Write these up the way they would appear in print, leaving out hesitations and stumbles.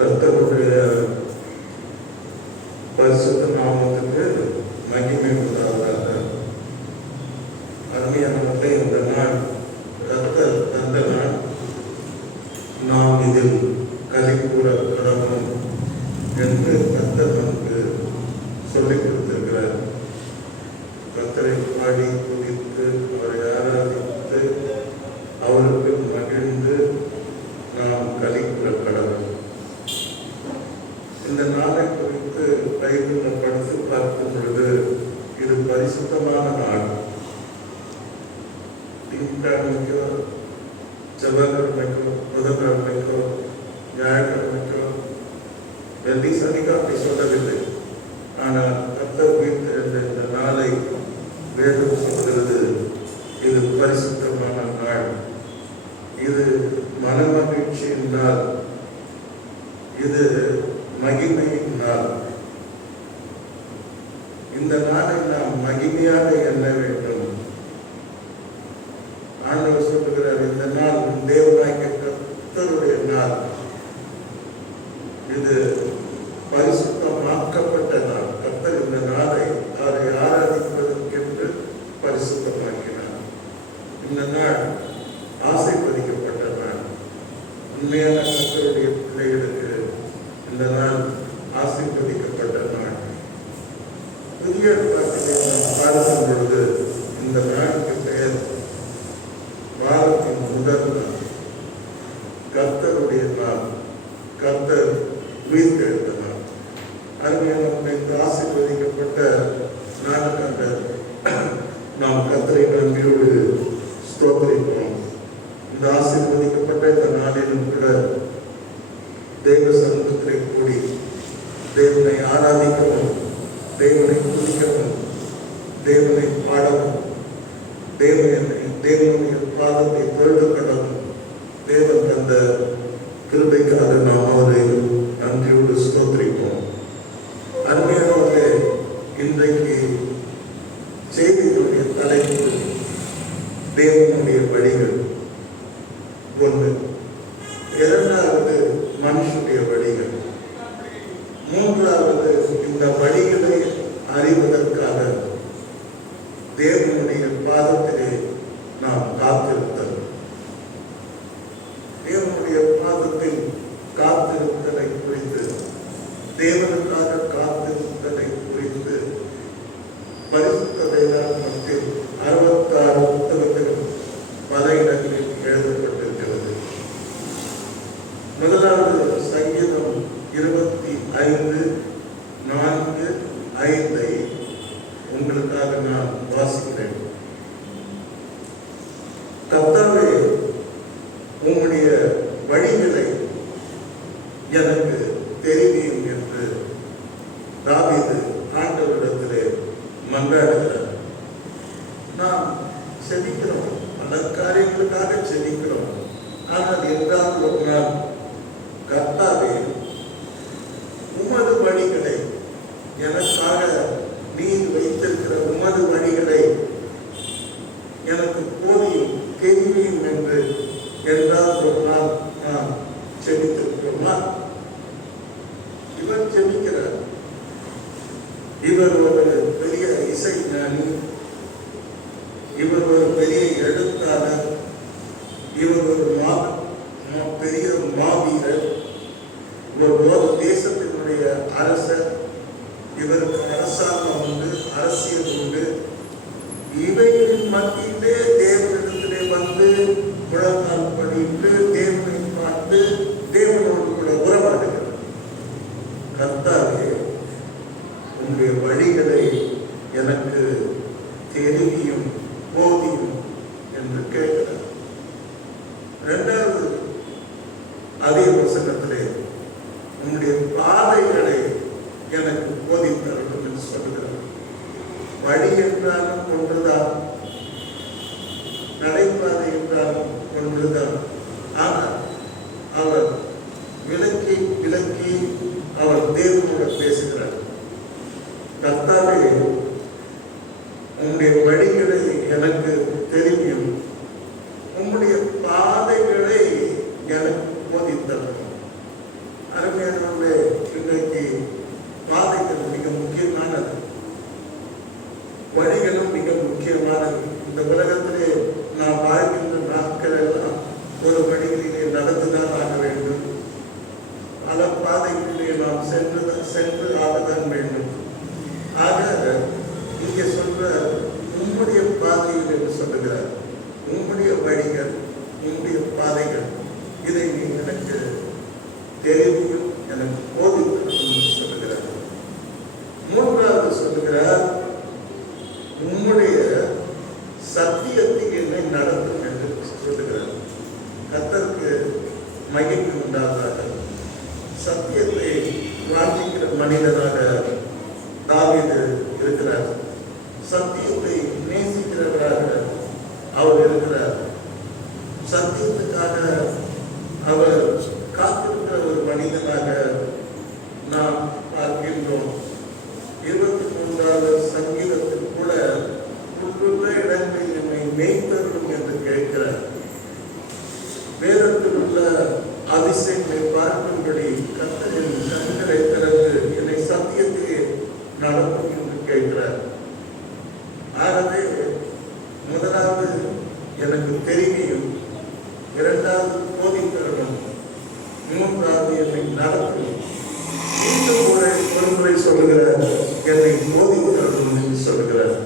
கர்த்தருடைய பரிசுத்த நாமத்துக்கு மகிமை உண்டாவதாக. அருமையானவர்களே, இந்த நாள் கர்த்தர் தந்த நாள். நாம் இதில் களி கூற கடவும் என்று கர்த்தர் நமக்கு சொல்லிக் கொடுத்திருக்கிறார். கர்த்தரை பாடி துதித்து அவரை ஆராதித்து அவருக்கு மகிழ்ந்து நாம் களி கூற கடவும். இந்த நாளை குறித்து பைபிளை படித்து பார்க்கும் பொழுது இது பரிசுத்தமான நாள். திங்கட்கிழமைக்கோ செவ்வாய்க்கிழமைக்கோ புதன்கிழமைக்கோ ஞாயிற்றுக்கிழமைக்கோ வெள்ளி சனிக்கோ அப்படி சொல்லவில்லை. ஆனால் கர்த்தர் உயிர்த்தெழுந்த இந்த நாளை வேதம் சொல்கிறது இது பரிசுத்தமான நாள், இது மனமகிழ்ச்சியின் நாள், இது மகிமையின் நாள். இந்த நாளை நாம் மகிமையாக எண்ண வேண்டும். ஆண்டவர் சொல்லுகிறார், இந்த நாள் தேவனாகிய கர்த்தருடைய நாள், இது பரிசுத்தமாக்கப்பட்ட நாள். கர்த்தர் இந்த நாளை அவரை ஆராதிப்பதற்கென்று பரிசுத்தமாக்கினார். இந்த நாள் ஆசீர்வதிக்கப்பட்ட நாள். உண்மையான கர்த்தருடைய பிள்ளைகளுக்கு இந்த நாள் ஆசீர்வதிக்கப்பட்ட நாள். புதிய ஏற்பாட்டிலே நாம் பார்க்கும் பொழுது இந்த நாளுக்கு பெயர் வாரத்தின் முதல் நாள், கர்த்தருடைய நாள், கர்த்தர் உயிர்த்தெழுந்த நாள். அருமையான இந்த ஆசீர்வதிக்கப்பட்ட நாளுக்காக நாம் கர்த்தரை நன்றியோடு ஸ்தோத்திரிக்கிறோம். இந்த ஆசீர்வதிக்கப்பட்ட இந்த நாளிலும் கூட தேவ சமூகத்திலே கூடி தேவனை ஆராதிக்கவும், தேவனை துதிக்கவும், தேவனை பாடவும், தேவனுடைய பாதத்தை தொழுதுகொள்ளவும் தேவன் தந்த கிருபைக்காக நாம் அவரை நன்றியோடு ஸ்தோத்திரிப்போம். அருமையானவர்களே, இன்றைக்கு செய்திகளுடைய தலைப்பு தேவனுடைய வழிகள். ஒன்று. இரண்டாவது மனுஷனுடைய வழிகள். மூன்றாவது இந்த வழிகளை அறிவதற்காக தேவனுடைய பாதத்திலே நாம் காத்திருத்தல். தேவனுடைய பாதத்தில் காத்திருத்தலை குறித்து, தேவனுக்காக காத்திருத்தலை குறித்து பரிசுத்த வேதாகமத்தில் 66 புத்தகத்திலும் பல இடங்களில் எழுதப்பட்டிருக்கிறது. முதலாவது சங்கீதம் 25:4-5 உங்களுக்காக நான் வாசிக்கிறேன். கர்த்தாவே, உம்முடைய வழிகளை எனக்கு தெரிவியும் என்று தாவீது ஆண்டவரிடத்திலே மன்றாடுகிறார். நாம் செபிக்கிறோம், பல காரியங்களுக்காக செபிக்கிறோம். ஆனால் என்றால் ஒரு நாள், கர்த்தாவே, உமது வழிகளை எனக்காக நீர் வைத்திருக்கிற உமது வழிகளை எனக்கு போதியும் தெரிவியும் என்று என்றால் ஒரு நாள் நாம் செபித்திருக்கிறோமா? இவர் செபிக்கிறார். இவர் ஒரு பெரிய இசை ஞானி, இவர் ஒரு பெரிய எழுத்தாளர், இவர் ஒரு பெரிய மாவீரர், ஒரு தேசத்தினுடைய அரசர், இவருக்கு அரசாங்கம் உண்டு, அரசியல் உண்டு. இவைகளின் மத்தியிலே தேவனிடத்திலே வந்து முழங்கால் படிட்டு தேவனை பார்த்து தேவனோடு கூட உறவாடுகிறார். கர்த்தாவே, உங்களுடைய வழிகளை எனக்கு தெரிவியும் போதியும் என்று கேட்கிறார். இரண்டாவது அதே வசனத்திலே உங்களுடைய பாதைகளை எனக்கு போதித்தரணும் என்று சொல்கிறார். வழி என்றாலும் ஒன்றுதான், நடைபாதை என்றாலும் ஒன்றுதான். ஆனால் அவர் விலக்கி விலக்கி அவர் தேவனோடு பேசுகிறார். கர்த்தாவே, உங்களுடைய வழிகளை எனக்கு தெரியும், உங்களுடைய பாதைகளை எனக்கு போதித்தரணும். அருமையான சென்று ஆகத்தான் வேண்டும். ஆக இங்கே சொல்ற உம்முடைய பாதையில் என்று சொல்லுகிறார். உம்முடைய வழிகள், உம்முடைய பாதைகள், இதை நீ எனக்கு தெரிவியும் எனக்கு போதிக்கணும் சொல்லுகிறார். மூன்றாவது சொல்லுகிறார், உம்முடைய சத்தியத்தை என்னை நடத்தும் என்று சொல்லுகிறார். கர்த்தருக்கு மகிமை உண்டாதாக. சத்தியத்தை வாஞ்சிக்கிற மனிதனாக தாவீது இருக்கிறார். சத்தியத்தை நேசிக்கிறவராக அவர் இருக்கிறார். சத்தியத்துக்காக அவர் காத்திருக்கிற ஒரு மனிதனாக நாம் பார்க்கின்றோம். 23வது சங்கீதத்தில் கூட உள்ளுள்ள இடங்களில் என்னை மேய்த்தருளும் என்று கேட்கிறார். வேதத்தில் உள்ள அதிசயங்களை பார்க்கும்படி கர்த்தரின் கண்களை திறந்து என்னை சத்தியத்தை நடத்தும் என்று கேட்கிறார். ஆகவே முதலாவது எனக்கு தெரிவியும், இரண்டாவது போதித்தருளும், மூன்றாவது என்னை நடத்தும், மீண்டும் ஒரு முறை சொல்லுகிறார் என்னை போதித்தருளும் என்று சொல்லுகிறார்.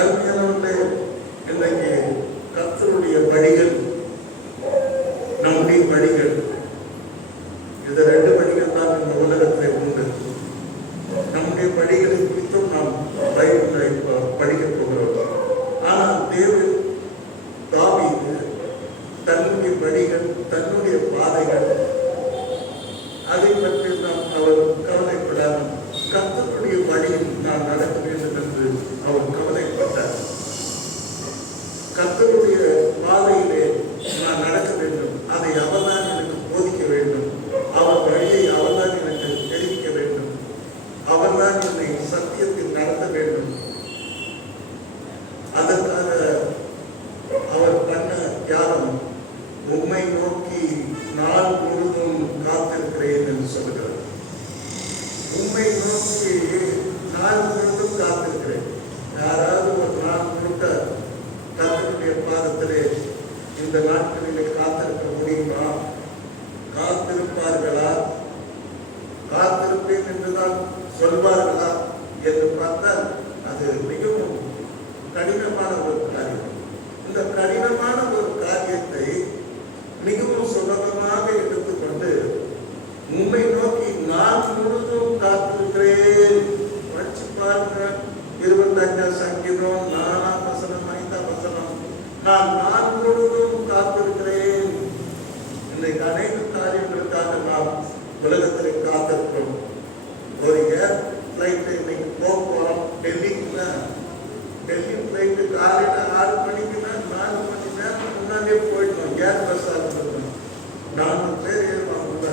அருமையானவர்களே, இன்றைக்கு கர்த்தருடைய வழிகள், நம்முடைய வழிகள், இந்த ரெண்டு வழிகள் தான் இந்த உலகத்தில் உண்டு. நம்முடைய வழிகளை குறித்தும் நாம் பைபிளை படிக்கப் போகிறோம். ஆனால் தேவன் தாவீது தன்னுடைய வழிகள், தன்னுடைய பாதைகள், அதை பற்றி நாம் அவர் கவலைப்படாமல் கர்த்தருடைய வழியில் நான் நடக்க வேண்டும் என்று அவர் கவலைப்பட்டார். கர்த்தருடைய பாதையிலே நான் நடக்க வேண்டும், அதை அவர்தான் எனக்கு போதிக்க வேண்டும், அவர் வழியை அவர்தான் எனக்கு தெரிவிக்க வேண்டும், அவர்தான் என்னை சத்தியத்தில் நடத்த வேண்டும். அதற்காக அவர் பண்ண தியாகம், உம்மை நோக்கி நாள் முழுதும் காத்திருக்கிறேன் என்று சொல்கிறார். உம்மை நோக்கி நாள் முழுதும் காத்திருக்கிறேன். யாராவது ஒரு நாள் முழுக்க கர்த்தருடைய பாதத்திலே இந்த நாட்களிலே காத்திருக்க முடியுமா? காத்திருப்பார்களா? காத்திருப்பேன் என்றுதான் சொல்வார்களா என்று பார்த்தால் அது மிகவும் கடினமான ஒரு காரியம். இந்த கடினமான ஒரு காரியத்தை மிகவும் சுலபமாக எடுத்துக்கொண்டு உம்மை நோக்கி நான் முழுதும் காத்திருக்கிறேன். படிச்சு பாருங்க, 25 சங்கீதம் 4 வசனம் 5 வசனம், நான் முழுதும் காத்திருக்கிறேன். இன்றைக்கு அநேக காரியங்களுக்காக நாம் உலகத்தில் காத்திருக்கிறோம். ஒரு ஏர் ஃபிளைட் இன்னைக்கு போக போறோம் டெல்லிக்குன்னா, டெல்லி ஃபிளைட்டு காலையில் 6 மணிக்குன்னா 4 மணி நேரம் முன்னாடியே போயிடணும். ஏர் பஸ்ஸாக இருக்கணும். 4 பேர் ஏறுவாங்க,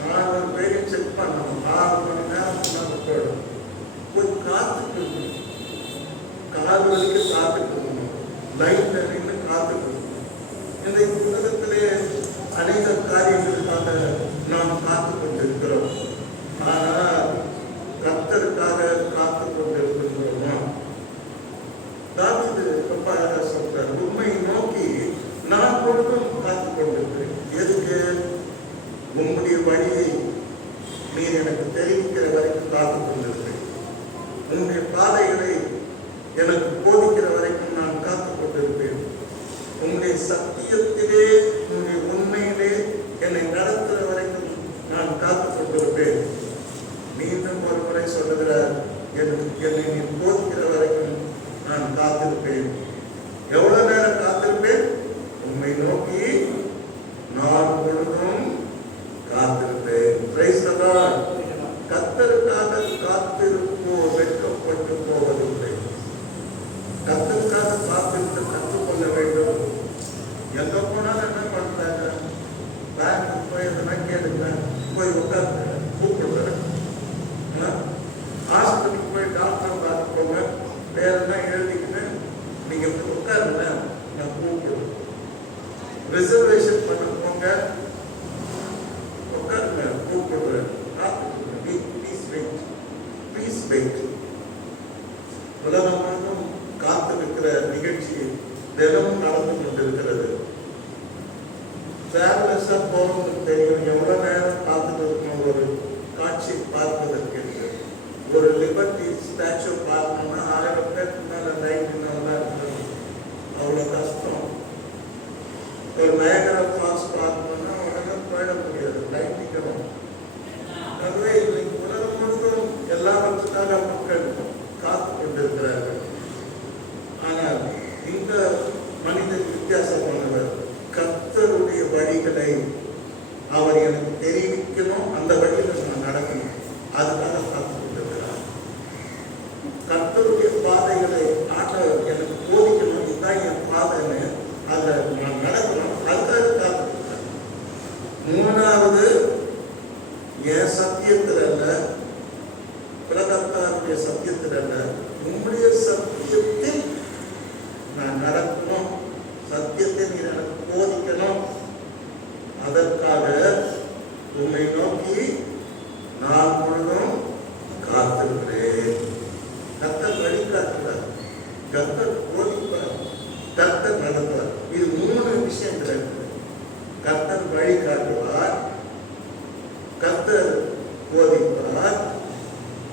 4 பேரையும் செக் பண்ணணும். 6 மணி நேரம் முன்னாடி போயிடும். போய் காத்துட்டு இருக்கணும், காது வரைக்கும் காத்துட்டு இருக்கணும், லைன்ல நின்று காத்துட்டு இருக்கணும். இன்றைக்கு உலகத்திலே அநேக காரியங்களுக்காக நாம் காத்து கொண்டிருக்கிறோம். ஆனால் கர்த்தருக்காக காத்து கொண்டிருக்கின்றோமா? தாவீது ரொம்ப அழகா சொல்றார், உம்மை நோக்கி நான் முழுதும் காத்து கொண்டிருக்கிறேன். எதுக்கு? உம்முடைய வழியை நீர் எனக்கு தெரிவிக்கிற வரைக்கும் காத்து கொண்டிருக்கிறேன். உன்னுடைய பாதைகளை எனக்கு போதிக்கிற வரைக்கும் நான் காத்து கொண்டிருப்பேன். உன்னுடைய சத்தியத்திலே, உன்னுடைய உண்மையிலே என்னை நடத்துகிற வரைக்கும் நான் காத்து கொண்டிருப்பேன். மீண்டும் ஒரு முறை சொல்லுகிறார், என்னை நீ போதிக்கிற வரைக்கும் நான் காத்திருப்பேன். எவ்வளவு நேரம் காத்திருப்பேன்? உம்மை நோக்கி நான் முழுதும் காத்திருப்பேன். Praise the Lord. கர்த்தருக்காக காத்திருப்போர் வெட்கப்பட்டு போவதில்லை. கர்த்தருக்காக காத்திருக்க கற்றுக்கொள்ள வேண்டும். எங்க போனாலும் என்ன பண்றாங்க? பேங்க் போய் எதனா கேளுங்க, போய் உட்காந்து கூப்பிடுறேன். ஹாஸ்பிட்டலுக்கு போய் டாக்டர் பார்த்துக்கோங்க, பேரெல்லாம் எழுதிக்கிட்டு நீங்க உட்காருங்க, நான் கூப்பிடுவேன். ரிசர்வேஷன் பண்ண போங்க, உட்காருங்க, கூப்பிடுறேன். Please wait. உலகம் முழுவதும் காத்திருக்கிற நிகழ்ச்சி தினமும் நடந்து கொண்டிருக்கிறது. டிராவலர்ஸா போறவங்களுக்கு தெரியும் எவ்வளவு நேரம் காத்துட்டு இருக்கணும். ஒரு லிபர்ட்டி ஸ்டாச்சு பார்க்கணும்னா 1000 பேருக்கு மேல லைன் தான் இருக்குது. அவ்வளோ கஷ்டம். ஒரு நயகரா ஃபால்ஸ் பார்க்கணும்னா உடனே போயிட முடியாது, லைன் நிற்கணும். அதுவே இன்னைக்கு உலகம் முழுவதும் எல்லாவற்றுக்காக மக்கள் காத்து கொண்டிருக்கிறார்கள். ஆனால் இந்த மனிதன் வித்தியாசமானவர். கர்த்தருடைய வழிகளை அவர் எனக்கு தெரிவிக்கணும், அந்த வழியில் நான் நடக்கணும், அதுக்காக காத்து கொண்டிருக்கிறார். கர்த்தருடைய பாதைகளை ஆண்டவர் எனக்கு போதிக்கணும், இதுதான் என் பாதைன்னு அதை நான் நடக்கணும், அதுக்காக காத்திருக்கிறேன். மூணாவது, என் சத்தியத்தில் அல்ல, உலகத்தாருடைய சத்தியத்தில் அல்ல, உங்களுடைய சத்தியத்தில் நான் நடக்கணும், சத்தியத்தை நீ எனக்கு போதிக்கணும், அதற்காக உண்மை நோக்கி நான் முழுதும் காத்திருக்கிறேன். கர்த்தர் வழிகாட்டுவார், கர்த்தர் போதிப்பார், கர்த்தர் நடத்துவார். இது 3 விஷயங்கள் இருக்கு. கர்த்தர் வழிகாட்டுவார், கர்த்தர் போதிப்பார்,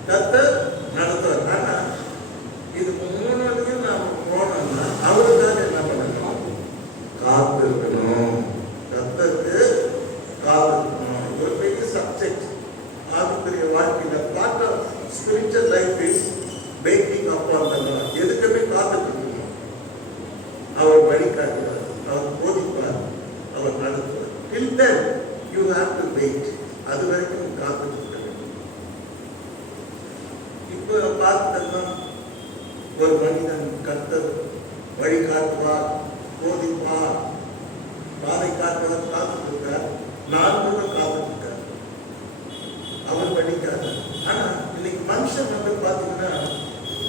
கர்த்தர் நடத்துவார். ஆனா இது 3 நாம போனோம்னா அவருக்காக என்ன பண்ணணும்? காத்திருக்கணும். கர்த்தருக்கு காத்திருக்கணும். ஒரு பெரிய சப்ஜெக்ட். ஆவிக்குரிய வாழ்க்கையில part of spiritual life is waiting upon the lord. எதுக்குமே காத்திருக்கணும். அவர் வழிகாட்டுவார், அவர் போதிப்பார், அவர் நடத்துவார். Till then you have to wait. அது வரைக்கும் காத்திருக்க வேண்டும். இப்போ பார்த்தோம்னா ஒரு மனிதன் கர்த்தர் வழிகாட்டுவார், போதிப்பார், பாதை காட்டுவார், காத்துருக்கார். நான் கூட காத்துருக்கார், அவர் வழிகாட்டு. ஆனா இன்னைக்கு மனுஷன் பார்த்தீங்கன்னா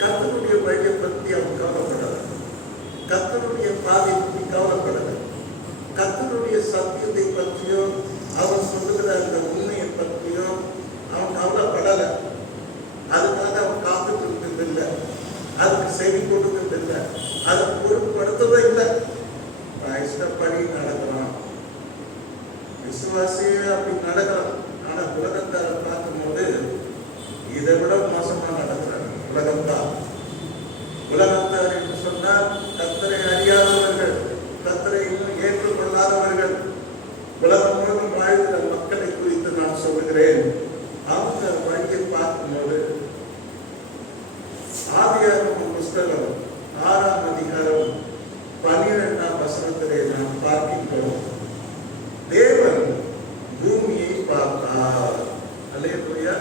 கர்த்தருடைய வழியை பற்றி அவன் கவலைப்படாது, கர்த்தருடைய பாதையை பற்றி கவலைப்படாது, கர்த்தருடைய சத்தியத்தை பற்றியோ அவன் சொல்லுகிற அந்த உண்மையை பற்றியோ அவன் கவலைப்படலை. அதுக்காக அவன் காத்துட்டு இருந்ததில்லை, அதுக்கு செவி கொடுத்ததில்லை, அதை பொருட்படுத்தவே இல்லை. இஷ்டப்படி நடக்கலாம், விசுவாசியே அப்படி நடக்கலாம். ஆனா உலகத்தார பார்க்கும்போது இதை விட மோசமா நடக்கிறாங்க. உலகத்தார் என்று சொன்னால் கர்த்தரை அறியாதவர்கள், கர்த்தரை இன்னும் ஏற்றுக்கொள்ளாதவர்கள், உலகம் முழுவதும் வாழ்கிற மக்களை குறித்து நான் சொல்லுகிறேன். அவங்க வழியை பார்க்கும்போது ஆதியாகமம் புஸ்தகம் 6ஆம் அதிகாரம் 12ஆம் வசனத்திலே நாம் பார்க்கின்றோம். தேவன் பூமியை பார்த்தார். அல்லேலூயா.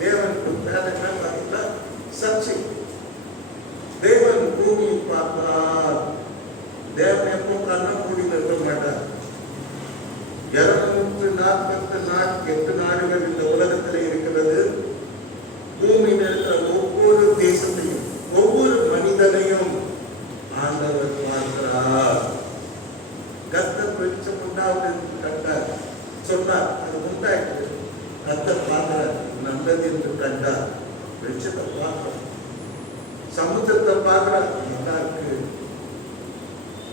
தேவன் பார்த்தீங்களா? சர்ச்சை. தேவன் பூமியை பார்த்தார். தேவன் எப்போ கண்ண மூடி நிற்க மாட்டார். 248 நாடுகள் இந்த உலகத்தில் இருக்கிறது. பூமியில் இருக்கிற ஒவ்வொரு தேசத்தையும் ஒவ்வொரு மனிதனையும் ஆண்டவர் பார்க்கிறார். கர்த்தர் வெளிச்சம் உண்டாவது கண்டார் சொன்னார், அது உண்டாயிட்டு. கர்த்தர் பார்க்கிறார், நல்லது என்று கண்டார். வெளிச்சத்தை பார்க்கிறார், சமுத்திரத்தை பார்க்கிறார், நல்லா இருக்கு.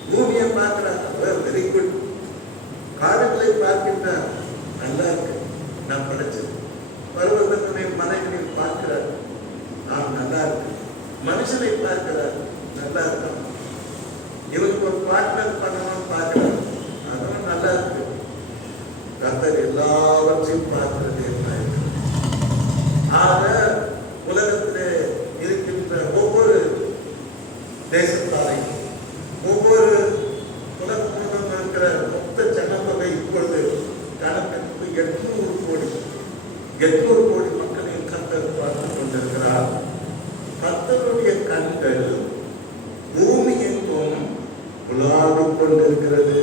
பூமியை பார்க்கிறார், வெரி குட். காடுகளை பார்க்கின்றார், நல்லா இருக்கு, நான் படைச்சது. பருவதனுடைய மலைகளில் பார்க்கிறார், நல்லா இருக்கு. மனுஷனை பார்க்கிறார், நல்லா இருக்கும். இவனுக்கு ஒரு பார்ட்னர் பண்ணணும்னு பார்க்கிறார், அதுவும் நல்லா இருக்கு. கர்த்தர் எல்லாவற்றையும் பார்க்கிறது என்ன? ஆக உலகத்திலே இருக்கின்ற ஒவ்வொரு தேசத்தாரையும் ஒவ்வொரு உலகம் முழுவதும் இருக்கிற மொத்த ஜனத்தொகை இப்பொழுது கணக்கெடுப்பு 800 கோடி மக்களையும் கர்த்தர் பார்த்துக் கொண்டிருக்கிறார். கர்த்தருடைய கண்கள் பூமி எங்கும் உலாவிக் கொண்டிருக்கிறது.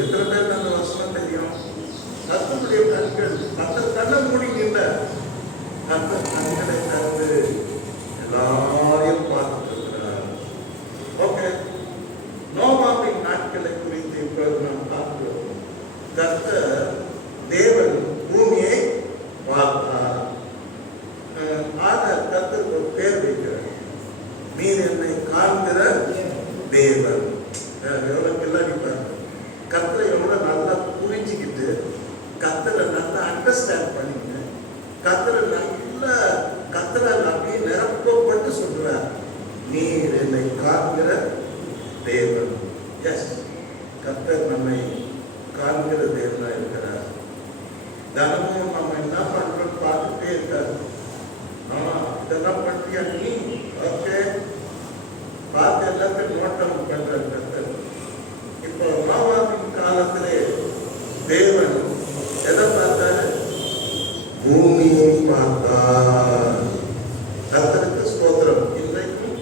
எத்தனை பேருக்கு அந்த வசனம் தெரியும்? கர்த்தருடைய கண்கள் மற்ற கண்ணை மூடிக்கின்ற கர்த்தர் கண்களை கண்டு எல்லாரையும் பார்த்துட்டு இருக்கிறார். ஓகே, நோவாவின் நாட்களை குறித்து இப்பொழுது நாம் பார்க்கிறோம். கர்த்தர் தேவன் பூமியை பார்த்தார். ஆனார் கர்த்தருக்கு ஒரு பேர் வைக்கிறார், நீர் என்னை காண்கிற தேவன். எவ்வளவு கில்லாடிப்பார். கர்த்தரை எவ்வளவு நல்லா புரிஞ்சுக்கிட்டு, கர்த்தரை நல்லா அண்டர்ஸ்டாண்ட் பண்ணிட்டு, கர்த்தர் நல்ல கர்த்தரால் அப்படியே நிரப்பப்பட்டு சொல்றார், நீர் என்னை காண்கிற தேவன். எஸ், கர்த்தர் நம்மை காண்கிற தேவனா இருக்கிறார். தினமும் நம்ம என்ன பண்றோம் பார்த்துட்டே இருக்காரு. இதெல்லாம் பண்றியா நீ? ஓகே, பார்த்து எல்லாத்தையும் நோட்டம் பண்ற கர்த்தர். இப்போ நோவாவின் காலத்திலே தேவன் எதை பார்த்தாரு? பூமியை பார்த்தார். கர்த்தருக்கு ஸ்தோத்திரம். இன்றைக்கும்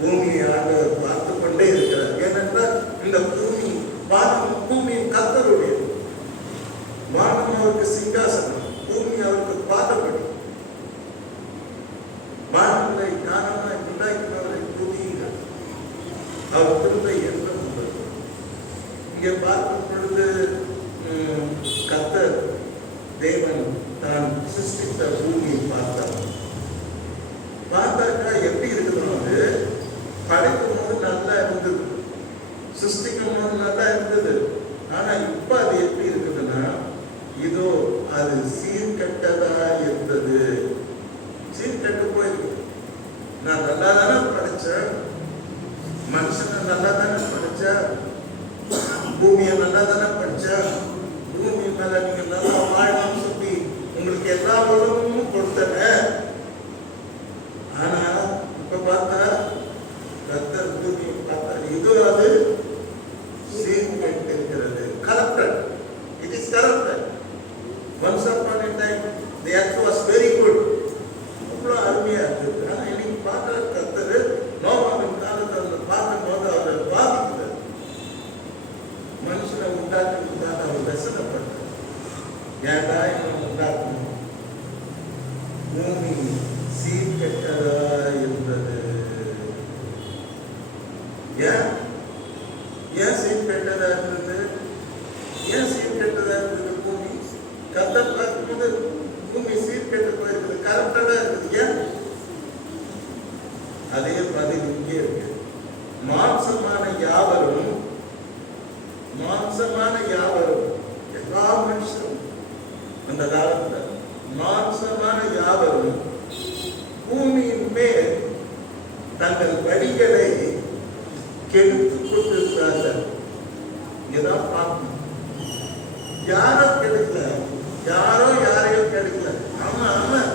பூமியை ஆண்டவர் பார்த்து கொண்டே இருக்கிறார். ஏனென்றால் இந்த பூமி கர்த்தருடையது. வானம் அவருக்கு சிங்காசனம், பூமி அவருக்கு பாதப்படி. வானங்களை ஞானமாய் உண்டாக்கினவரை துதியுங்கள், அவர் கிருபை என்றும் உள்ளது. இங்கே பார்க்கும் பொழுது கர்த்தர் தேவன் தான் சிருஷ்டித்த பூமியை பார்த்தார். பார்த்தாக்கா எப்படி இருக்கணும்? அது படைக்கும் போது நல்லா இருந்தது, சிருஷ்டிக்கும் போது நல்லா இருந்தது. ஆனா இப்ப அது எப்படி இருக்குதுன்னா, இதோ அது சீர்கெட்டதா இருந்தது. சீர்கெட்டு போயிருக்கு. நான் நல்லா தானே படைச்சேன், மனுஷனை நல்லா தானே படைச்சேன், பூமியை நல்லா தானே படிச்சேன், பூமி மேல நீங்க நல்லா வாழணும்னு சொல்லி உங்களுக்கு எல்லா உலகமும் கொடுத்தேன். ஆனா இப்ப பார்த்தா கர்த்தர் பூமியை பார்த்தா இதோ அது சீர்கெட்டு இருக்கிறது. Corrupted. It is corrupted. Once upon a time the earth was very good. அவ்வளோ அருமையா இருந்தது. ஆனா இன்னைக்கு பார்க்கிற கர்த்தர் நோவாவின் காலத்தை பார்க்கும் போது அவரை பாதிக்கிறார். மனுஷனை உண்டாக்குறதுக்காக அவர் ரசனப்பட்டார். ஏன்டா இவன் உண்டாக்கணும்? பூமி சீர்கெட்டதா இருந்தது. ஏன் சீர்கெட்டதா இருந்தது? ஏன் சீர்கெட்டதா இருந்தது? பூமி கர்த்தர் பார்க்கும்போது பூமி சீர்கெட்டு போயிருக்குது, கரெக்டா இருக்குது. ஏன்? அதே பதில் இங்கே இருக்கு. மாம்சமான யாவரும் எல்லா மனுஷரும் அந்த காலத்துல மாம்சமான யாவரும் பூமியின் மேல் தங்கள் வழிகளை கெடுத்துக் கொண்டிருக்கிறார்கள். இதான் பார்க்கணும். யாரோ கெடுக்கல, யாரோ யாரையோ கெடுக்கல. அவன்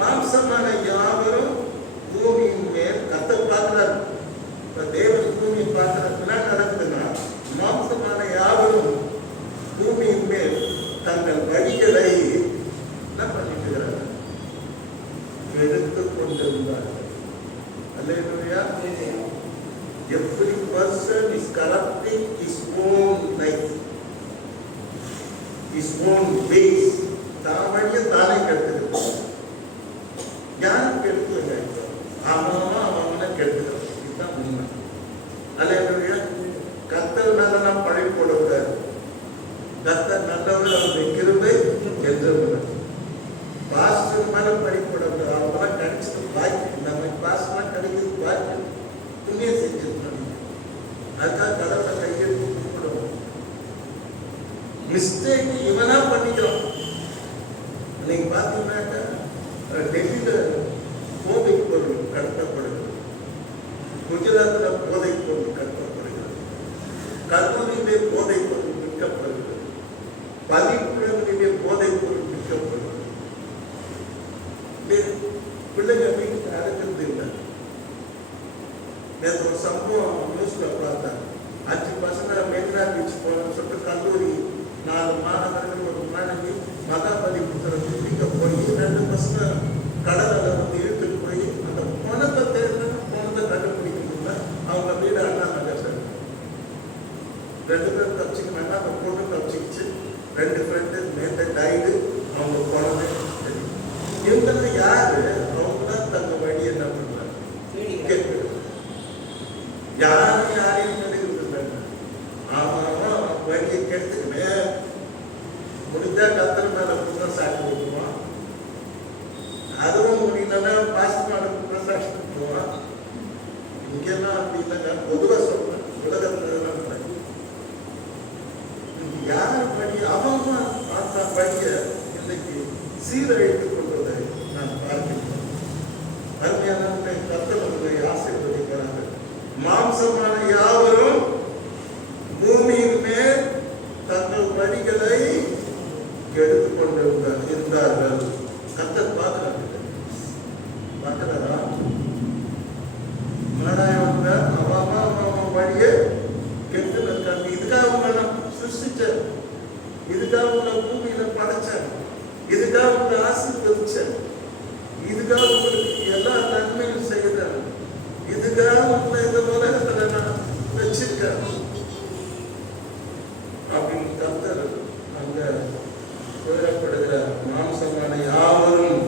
மாம்சமான யாவரும் பூமியின் மேல் கர்த்தர் பார்க்கிறார். தேவன் பூமியை பார்க்கிறார். என்ன நடக்குதுன்னா, மாம்சமான யாவரும் பூமியின் மேல் தங்கள் வழிகளை என்ன பண்ணிக்கிறார்கள்? எடுத்துக் கொண்டிருந்தார்கள். அல்லேலூயா. Every person is corrupting his own life, his own ways. தான் வழியை தானே கெடுத்துக்கிறது. யாரும் கெடுத்துங்க, அவனை கெடுத்துக்கிறது. இதுதான் உண்மை. அல்லேலூயா. கர்த்தர் மேல நாம் பழி போடக்கூடாது. கர்த்தர் நல்லவர், அவருடைய கிருபை என்றும். பாஸ்டர் மேல பழி போடக்கூடாது. அவங்களாம் கிடைச்சது பாக்கி. நம்ம பாஸ்டர்லாம் கிடைக்கிறது பாக்கி. புண்ணியம் செஞ்சிருக்கணும். அதுக்காக கடவுளை கையை கூப்பிடுவோம். மிஸ்டேக் இவனா பண்ணிக்கிறோம். நீங்க பாத்தீங்கன்னாக்கா டெல்லியில போதைப் பொருள் கடத்தப்படுகிறது, குஜராத்ல போதைப் பொருள் கடத்தப்படுகிறது, கல்லூரியிலே போதைப் பொருள் விற்கப்படுகிறது, பள்ளிக்கூடங்களிலே போதைப் பொருள் விற்கப்படுகிறது. பிள்ளைங்க வீட்டுக்கு அடக்கிறது இல்லை. நேற்று ஒரு சம்பவம் நியூஸ்ல பார்த்தேன். 5 பசங்க மெரினா பீச் போகணும்னு சொல்லிட்டு கல்லூரி 4 மாணவர்கள் ஒரு மாணவி மகாபலி புத்தகம் பிடிக்க போய் 2 பசங்க கடலில் வந்து இழுத்துட்டு போய் அந்த பணத்தை பணத்தை கண்டுபிடிக்கணும்ல அவங்க வீடு அண்ணா நகர் சார் 2 பேர் தப்பிச்சுக்கணும். அந்த பொண்ணு தப்பிச்சுக்கிச்சு. 2 ஃப்ரெண்டு நேற்று டைடு. அவங்க குழந்தை இவங்க யாரு? அவங்க தான் தங்க வழி என்ன பண்றாங்க? கேட்குறது. யாரும் யாரையும் கெடுக்கிறது. அவன் வழியை கெடுத்துக்கினே முடிஞ்சா கர்த்தர் மேல குற்றம் சாட்டி விட்டுருவான். அதுவும் முடியலன்னா பாஸ்ட் மேல குற்றம் சாட்டி விட்டுருவான். இங்கெல்லாம் அப்படி இல்லைங்க. பொதுவாக சொல்றேன், உலகத்துல யார் வழி அன்னைக்கு அவன் பார்த்த வழியை இன்னைக்கு சீரழித்துக் கொள்வதை நான் பார்க்கிறேன். அருமையான கர்த்தரை ஆசீர்வதிக்கிறாங்க. மாம்சமான யாவரும் பூமியின் மேல் தங்கள் வழிகளை எடுத்துக் கொண்டிருந்தார்கள். கர்த்தர் பார்க்கிறாங்க. பார்க்கிறாரா? அவன் வழியை கெட்டு இருக்காங்க. இதுக்காக உங்களை சிருஷ்டிச்சேன், இதுக்காக உங்களை பூமியில படைச்சேன், இதுக்காக உங்களை ஆசீர்வதிச்சேன், இதுக்காக உங்களுக்கு எல்லா நன்மையும் செய்யறேன், இதுக்காக உங்களை இந்த உலகத்துல நான் வச்சிருக்கேன் அப்படின்னு கர்த்தர் அங்க கூறப்படுகிறார். மாம்சமான யாவரும்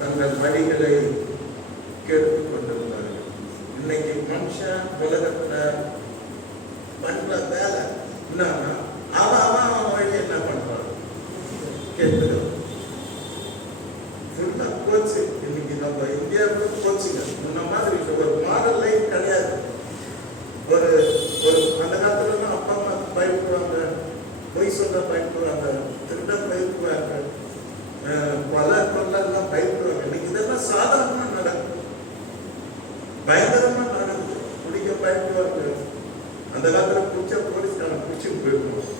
தங்கள் வழிகளை கெடுத்துக் கொண்டிருந்தார்கள். இன்னைக்கு மனுஷன் உலகத்துல பண்ற வேலை என்னன்னா அவன் வழி என்ன பண்றான் கேட்கிறோம். போச்சு. இன்னைக்கு நம்ம இந்தியாவுக்கு போச்சுங்க. முன்ன மாதிரி ஒரு மாடல் லைஃப் கிடையாது. ஒரு அந்த காலத்துல அப்பா அம்மா பயப்படுவாங்க, பொய் சொல்ல பயப்படுவாங்க, திருட பயப்படுவாங்க, பல கொள்ளெல்லாம் பயப்படுவாங்க. இன்னைக்கு இதெல்லாம் சாதாரணமா நடக்கும், பயங்கரமா நடக்குது. குடிக்க பயப்படுவாங்க. அந்த காலத்துல பிடிச்ச போலீஸ்காரன் பிடிச்சி போயிடுவோம்,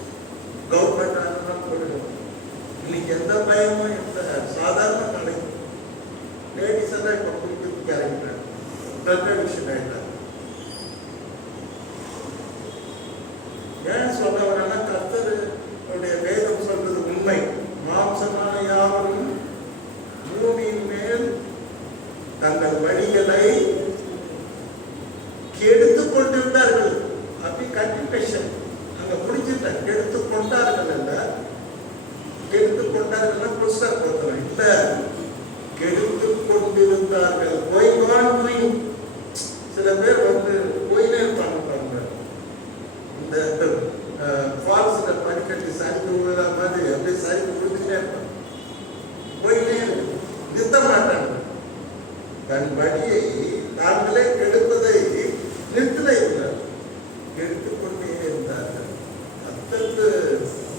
கவர்மெண்ட் அதெல்லாம் போயிடுவோம். இன்னைக்கு எந்த பயமும் இல்லை, சாதாரண நடக்கும். லேடிஸ் எல்லாம் இப்ப குடிக்கிறதுக்கு இறங்கிட்டாங்க, ட்ரடிஷன் ஆயிட்டாங்க. ஏன் சொல்ல வரேன்னா கர்த்தருடைய வேதம் சொல்றது உண்மை. மாம்சமான யாவரும் பூமியின் மேல் தங்கள் வழிகளை கெடுத்துக் கொண்டிருந்தார்கள். அப்படி கண்டிப்பேஷன் அங்க புரிஞ்சுட்டேன். கெடுத்துக் கொண்டார்கள் அல்ல, கெடுத்துக் கொண்டார்கள் புஸ்தகம் போத்தலாம் இல்ல, கெடுத்துக் கொண்டிருந்தார்கள். சில பேர் போயினே இருப்பாங்க. இந்த ஃபால்ஸ்ல படிக்கட்டு சரிக்கு விழுற மாதிரி அப்படியே சரிக்கு விழுந்துட்டே இருப்பாங்க, போயினே நிறுத்த மாட்டாங்க. தன் வழியை தாங்களே கெடுப்பதை நிறுத்தல இருந்தார், கெடுத்துக் கொண்டே இருந்தார்கள். கர்த்தருக்கு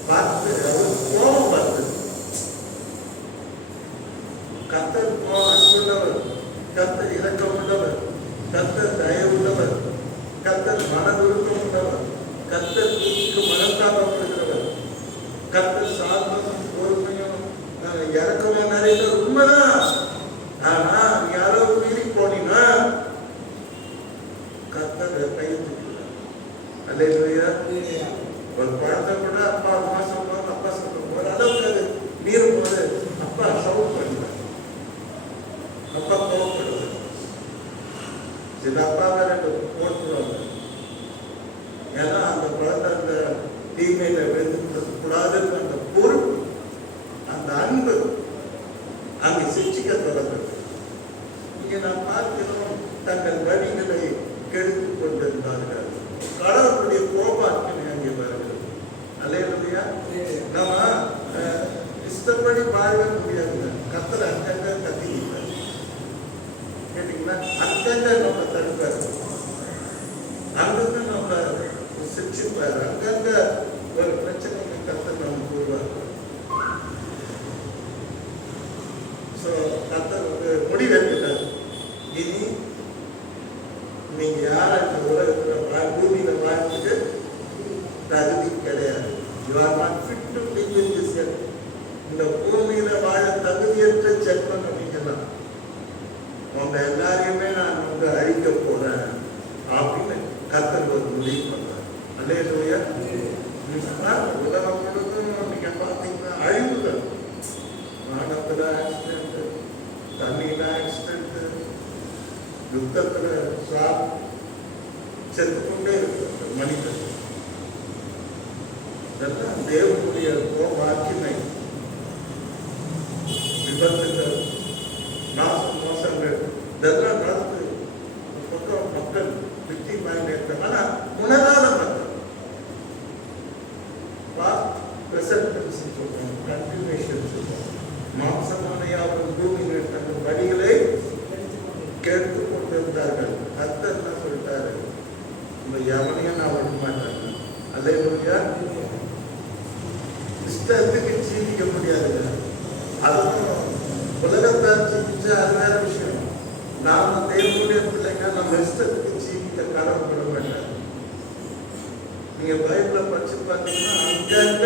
பார்த்து அவர் கோபம் பார்த்தது. கர்த்தர் அன்புள்ளவர், கர்த்தர் இரக்கம் உள்ளவர், கர்த்தர் தயவுள்ளவர், கர்த்தர் மனதுருக்கம் உள்ளவர், கர்த்தர் மனத்தாபப்படுகிறவர், கர்த்தர் சாந்தமும் பொறுமையும் இறக்கமும் நிறைய உண்மைதான். ஆனா யாரோ மீறி போனீங்கன்னா கர்த்தர் கையெழுத்துக்கிறார். அல்லேலூயா. ஒரு குழந்தை கூட அப்பா அம்மா சொல்லுவாங்க, அப்பா சொல்லுவாங்க, ஒரு அளவுக்கு அது மீறும் போது அப்பா சவுண்ட் பண்ணுவார், அப்பா கோவப்படுவார். சில அப்பாவை போட்டுருவாங்க. ஏன்னா அந்த குழந்தை அந்த தீமையில விழுந்து கூடாதுன்னு அந்த பொறுப்பு, அந்த அன்பு அங்கே சிக்ஷிக்க தொடர்ந்து. இங்கே நாம் பார்க்கிறோம், தங்கள் வழிகளை கெடுத்துக் கொண்டிருந்தார்கள். கடவுளுடைய கோபாக்கினை அங்கே வருகிறது. அல்லேலூயா. நம்ம இஷ்டப்படி வாழ முடியாது. கர்த்தர் அங்கங்க கத்திக்கிறார், கேட்டீங்களா? அங்கங்க நம்ம தடுப்பார், அங்கங்க நம்ம சிக்ஷிப்பார், அங்கங்க ஒரு பிரச்சனைக்கு கர்த்தர் நம்ம கூறுவார். கர்த்தர் முடிவெடுத்துட்டார். இனி நீங்க யார இந்த உலகத்துல பூமியில வாழ்ந்துட்டு தகுதி கிடையாது. You are not fit to live in this earth. இந்த பூமியில வாழ தகுதியற்ற செல்வம் அப்படிங்கலாம். உங்க எல்லாரையுமே நான் அழிக்க போறேன் அப்படின்னு கர்த்தர் ஒரு முடிவு பண்றார். அல்லேலூயா. உலகம் முழுவதும் நீங்க பாத்தீங்கன்னா அழிவுகள், வானத்துல ஆக்சிடென்ட், தண்ணியில ஆக்சிடென்ட், யுத்தத்துல செத்து கொண்டே இருக்கு மனிதன். இதெல்லாம் தேவனுடைய வாக்கினை. விபத்துகள், மோசங்கள் இதெல்லாம் நடந்து பக்கம் மக்கள் விக்டிமாயின்னு இருக்காங்க. ஆனா உணராத மக்கள் சொல்றோம், கண்டினியூஷன் சொல்றோம். மாம்சமான யாவரும் பூமியில் தங்கள் வழிகளை கேட்டுக் கொண்டிருந்தார்கள். கர்த்தர் என்ன சொல்லிட்டாரு? இந்த எவனையும் நான் விட மாட்டேன். அல்லேலூயா. இஷ்டத்துக்கு ஜீவிக்க முடியாதுங்க. அதுவும் உலகத்தை ஜீவிச்சா அது வேற விஷயம். நாம தேவனுடைய பிள்ளைங்க நம்ம இஷ்டத்துக்கு ஜீவிக்க கடவுள் விட மாட்டார். நீங்க பைபிள படிச்சு பார்த்தீங்கன்னா அங்கங்க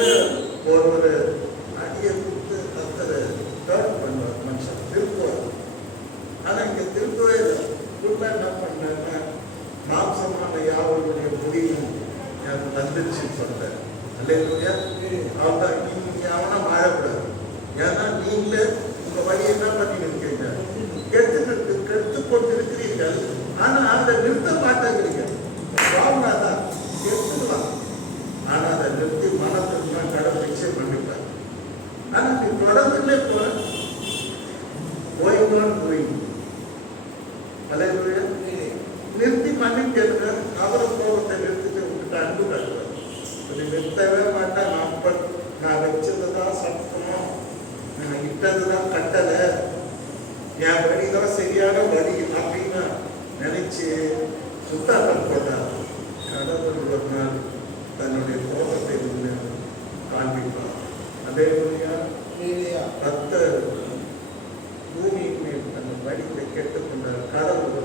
ஒரு அடியை கொடுத்து கத்தரை டர்ன் பண்ணுவார், மனுஷன் திருப்புவார். ஆனா இங்க திருப்பவே இல்லை. என்ன பண்ணேன்னா மாம்சமான யாவருடைய முடிவும் எனக்கு வந்துருச்சுன்னு சொல்றேன். அல்லேலூயா. அவதான் நீங்க அவனா வாழக்கூடாது. ஏன்னா நீங்களே உங்க வழி என்ன பண்ணி இருக்கீங்க, கெடுத்து போட்டு இருக்கிறீர்கள். ஆனா அதை நிறுத்த மாட்டேங்கிறீங்க. தான் எடுத்துக்கலாம். ஆனா அதை நிறுத்தி மனத்துக்கு கடவுள் நிச்சயம் பண்ணிட்டார். ஆனா நீ தொடர்ந்துலே போற நிறுத்தி பண்ணிட்டு அவரை கோபத்தை நிறுத்திட்டு விட்டுட்டு அன்பு கட்டுவார். நிறுத்தவே மாட்டேன். நான் வச்சதுதான் சத்தம், நான் இட்டதுதான் கட்டளை, என் வழிதான் சரியான வழி அப்படின்னு நினைச்சு சுத்தாட்டம் போட்டார். கடவுள் ஒரு நாள் தன்னுடைய கோபத்தை காண்பிப்பார். அதே ரத்த பூமியின் மேல் அந்த வடிவை கேட்டுக்கொண்டார். கடவுள்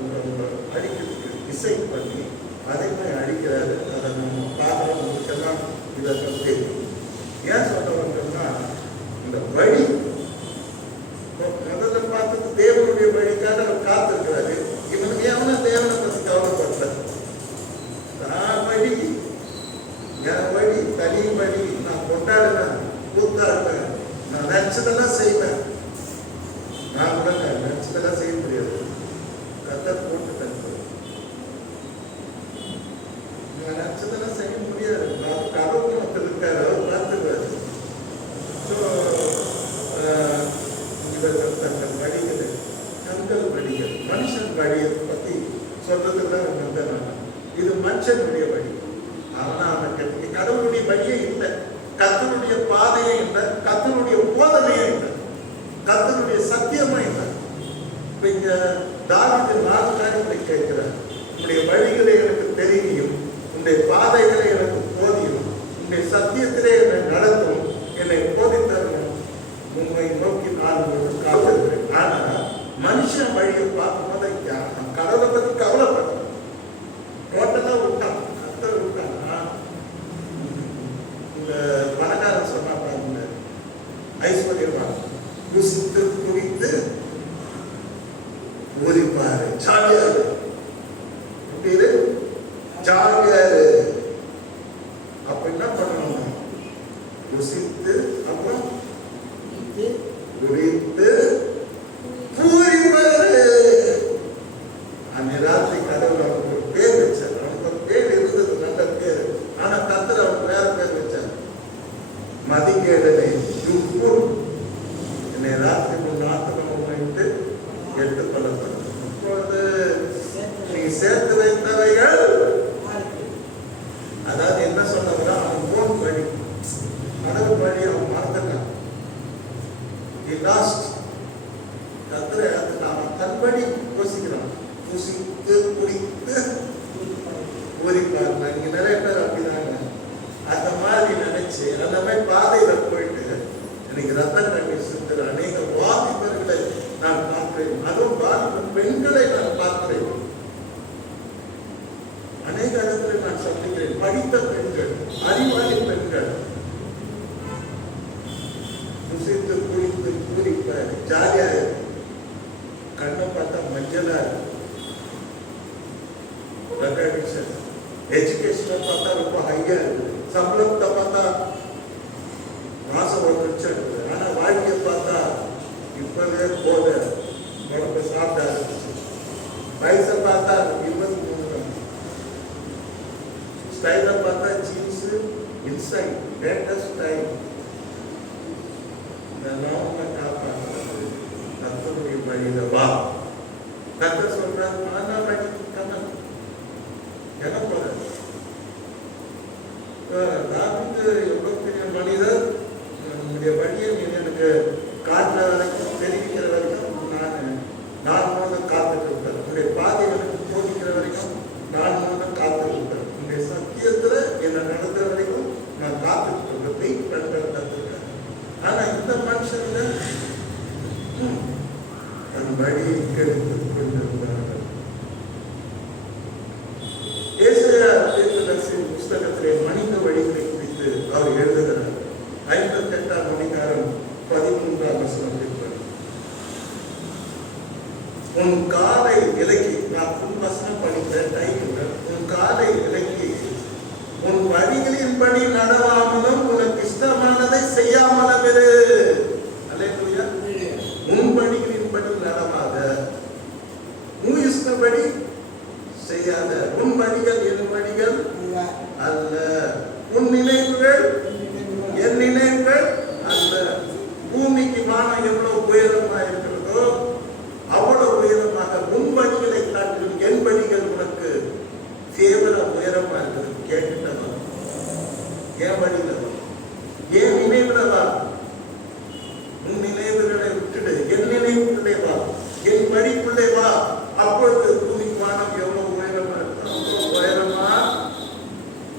அடிக்கிறதுக்கு இசை பண்ணி அதைமே அடிக்கிறாரு. அதை நம்ம பார்க்குறோம். உங்களுக்கெல்லாம் இதெல்லாம் தெரியும். ஏன் சொல்றவங்கன்னா இந்த வழி முதல்ல பார்த்தது தேவனுடைய வழிக்காக அவர் காத்திருக்கிறாரு. இவனுக்கு எவனா தேவனை பற்றி கவலைப்பட்ட வழி, என் வழி தனி வழி, நான் கொண்டாடுவேன், கூத்தாடுவேன், நான் நினைச்சதெல்லாம் செய்வேன். நான் கூட நினைச்சதெல்லாம் செய்ய முடியாது. கத்தர் போட்டு தருவார். நான் நினைச்சதெல்லாம் செய்ய முடியாது. கடவுள் ஒருத்தர் இருக்காரு, அவர் பார்த்துக்குவாரு. இவர்கள் தங்கள் வழிகளை தங்கள் வழிகள் மனுஷன் வழியை பத்தி சொல்றதுதான் வந்தேன். இது மனுஷனுடைய வழி. ஆனா அவன் கடவுளுடைய வழியே இல்லை, கர்த்தருடைய பாதையே இல்லை, கர்த்தருடைய போதனையே இல்லை, கர்த்தருடைய சத்தியமே இல்லை. இப்ப இங்க தாவீது 4 காரியங்களை கேட்கிறார். உன்னுடைய வழிகளை எனக்கு தெரியும், உன்னுடைய பாதைகளை எனக்கு போதியும், உன்னுடைய சத்தியத்திலே என்னை நடத்தும், என்னை போதித்தரணும், உண்மை நோக்கி நான் காத்திருக்கிறேன். ஆனா மனுஷன் வழியை பார்க்கும்போது கடவுளை பத்தி கவலைப்படுறேன். டோட்டலா விட்டான், கர்த்தர் விட்டான். இந்த பணக்காரன் சொன்னா பாருங்க, ஐஸ்வர்யவான் புசித்து குடித்து ஊதிப்பாரு, ஜாலியாரு, ஜாலியாரு. அப்ப என்ன பண்ணணும்? புசித்து அப்புறம் குடித்து பூரிப்பாரு. அந்த ராத்திரி கடவுள் அவனுக்கு ஒரு பேர் வச்சார். அவனுக்கு ஒரு பேர் இருந்தது, நல்ல பேர். ஆனா கர்த்தர் அவனுக்கு வேற பேர் வச்சார். மதிகேடனை என்னை ராத்திரி நாத்தனமிட்டு எடுத்துக்கொள்ளப்படும். இப்பொழுது நீ சேர்த்து வைத்தவைகள், அதாவது என்ன சொன்னவரா, அவன் போன் வழி, கடவுள் வழி அவன் மறந்துட்டான். கர்த்தரை அவன் தன்படி யோசிக்கிறான். புசித்து குடித்து ஊதிப்பார். இங்க நிறைய பேர் அப்படிதாங்க. அந்த மாதிரி நினைச்சு அந்த மாதிரி பாதையில போயிட்டு எனக்கு ரத்த கண்ணீர் சிந்துற அநேக வாலிபர்களை நான் பார்க்கிறேன். அதுவும் வாலிப பெண்களை நான் பார்க்கிறேன். அநேக இடத்துல நான் சந்திக்கிறேன். படித்த பெண்கள், அறிவாளி பெண்கள் புசித்து குடித்து பூரிப்பார், ஜாலியா இருக்கு. கண்ணை பார்த்தா மஞ்சளா இருக்கு. எஜுகேஷனை பார்த்தா ரொம்ப ஹையா இருக்கு. சம்பளத்தை பார்த்தா மாசம் 1 லட்சம் இருக்குது. ஆனா வாழ்க்கையை பார்த்தா இப்பவே போத உடம்பு சாப்பிட ஆரம்பிச்சு. வயசை பார்த்தா 23. ஸ்டைலை பார்த்தா ஜீன்ஸ் இன்சைட் லேட்டஸ்ட் ஸ்டைல். இதெல்லாம் காப்பாற்றது கர்த்தருடைய வழியில வா. கர்த்தர் சொல்றாரு, நான் வழி கண்ணன் என்ன போற. தாவீது எவ்வளவு பெரிய மனிதர். நம்முடைய வழியை நீ எனக்கு காட்டுற வரைக்கும், தெரிவிக்கிற வரைக்கும் நான் மூலம் காத்துட்டு இருப்பேன். உன்னுடைய பாதை எனக்கு போதிக்கிற வரைக்கும் நான் மூலம் காத்துட்டு இருப்பேன். உன்னுடைய சத்தியத்துல என்னை நடத்துற வரைக்கும் நான் காத்துட்டு இருப்பேன். வெயிட் பண்றேன் கத்துருக்கேன். என் வழியில வா, என் நினைவுல வா. உன் நினைவுகளை விட்டுடு, என் நினைவுக்குள்ளே வா, என் வழிக்குள்ளே வா. அப்பொழுது பூமி வானம் எவ்வளவு உயரமா இருக்கும், அவ்வளவு உயரமா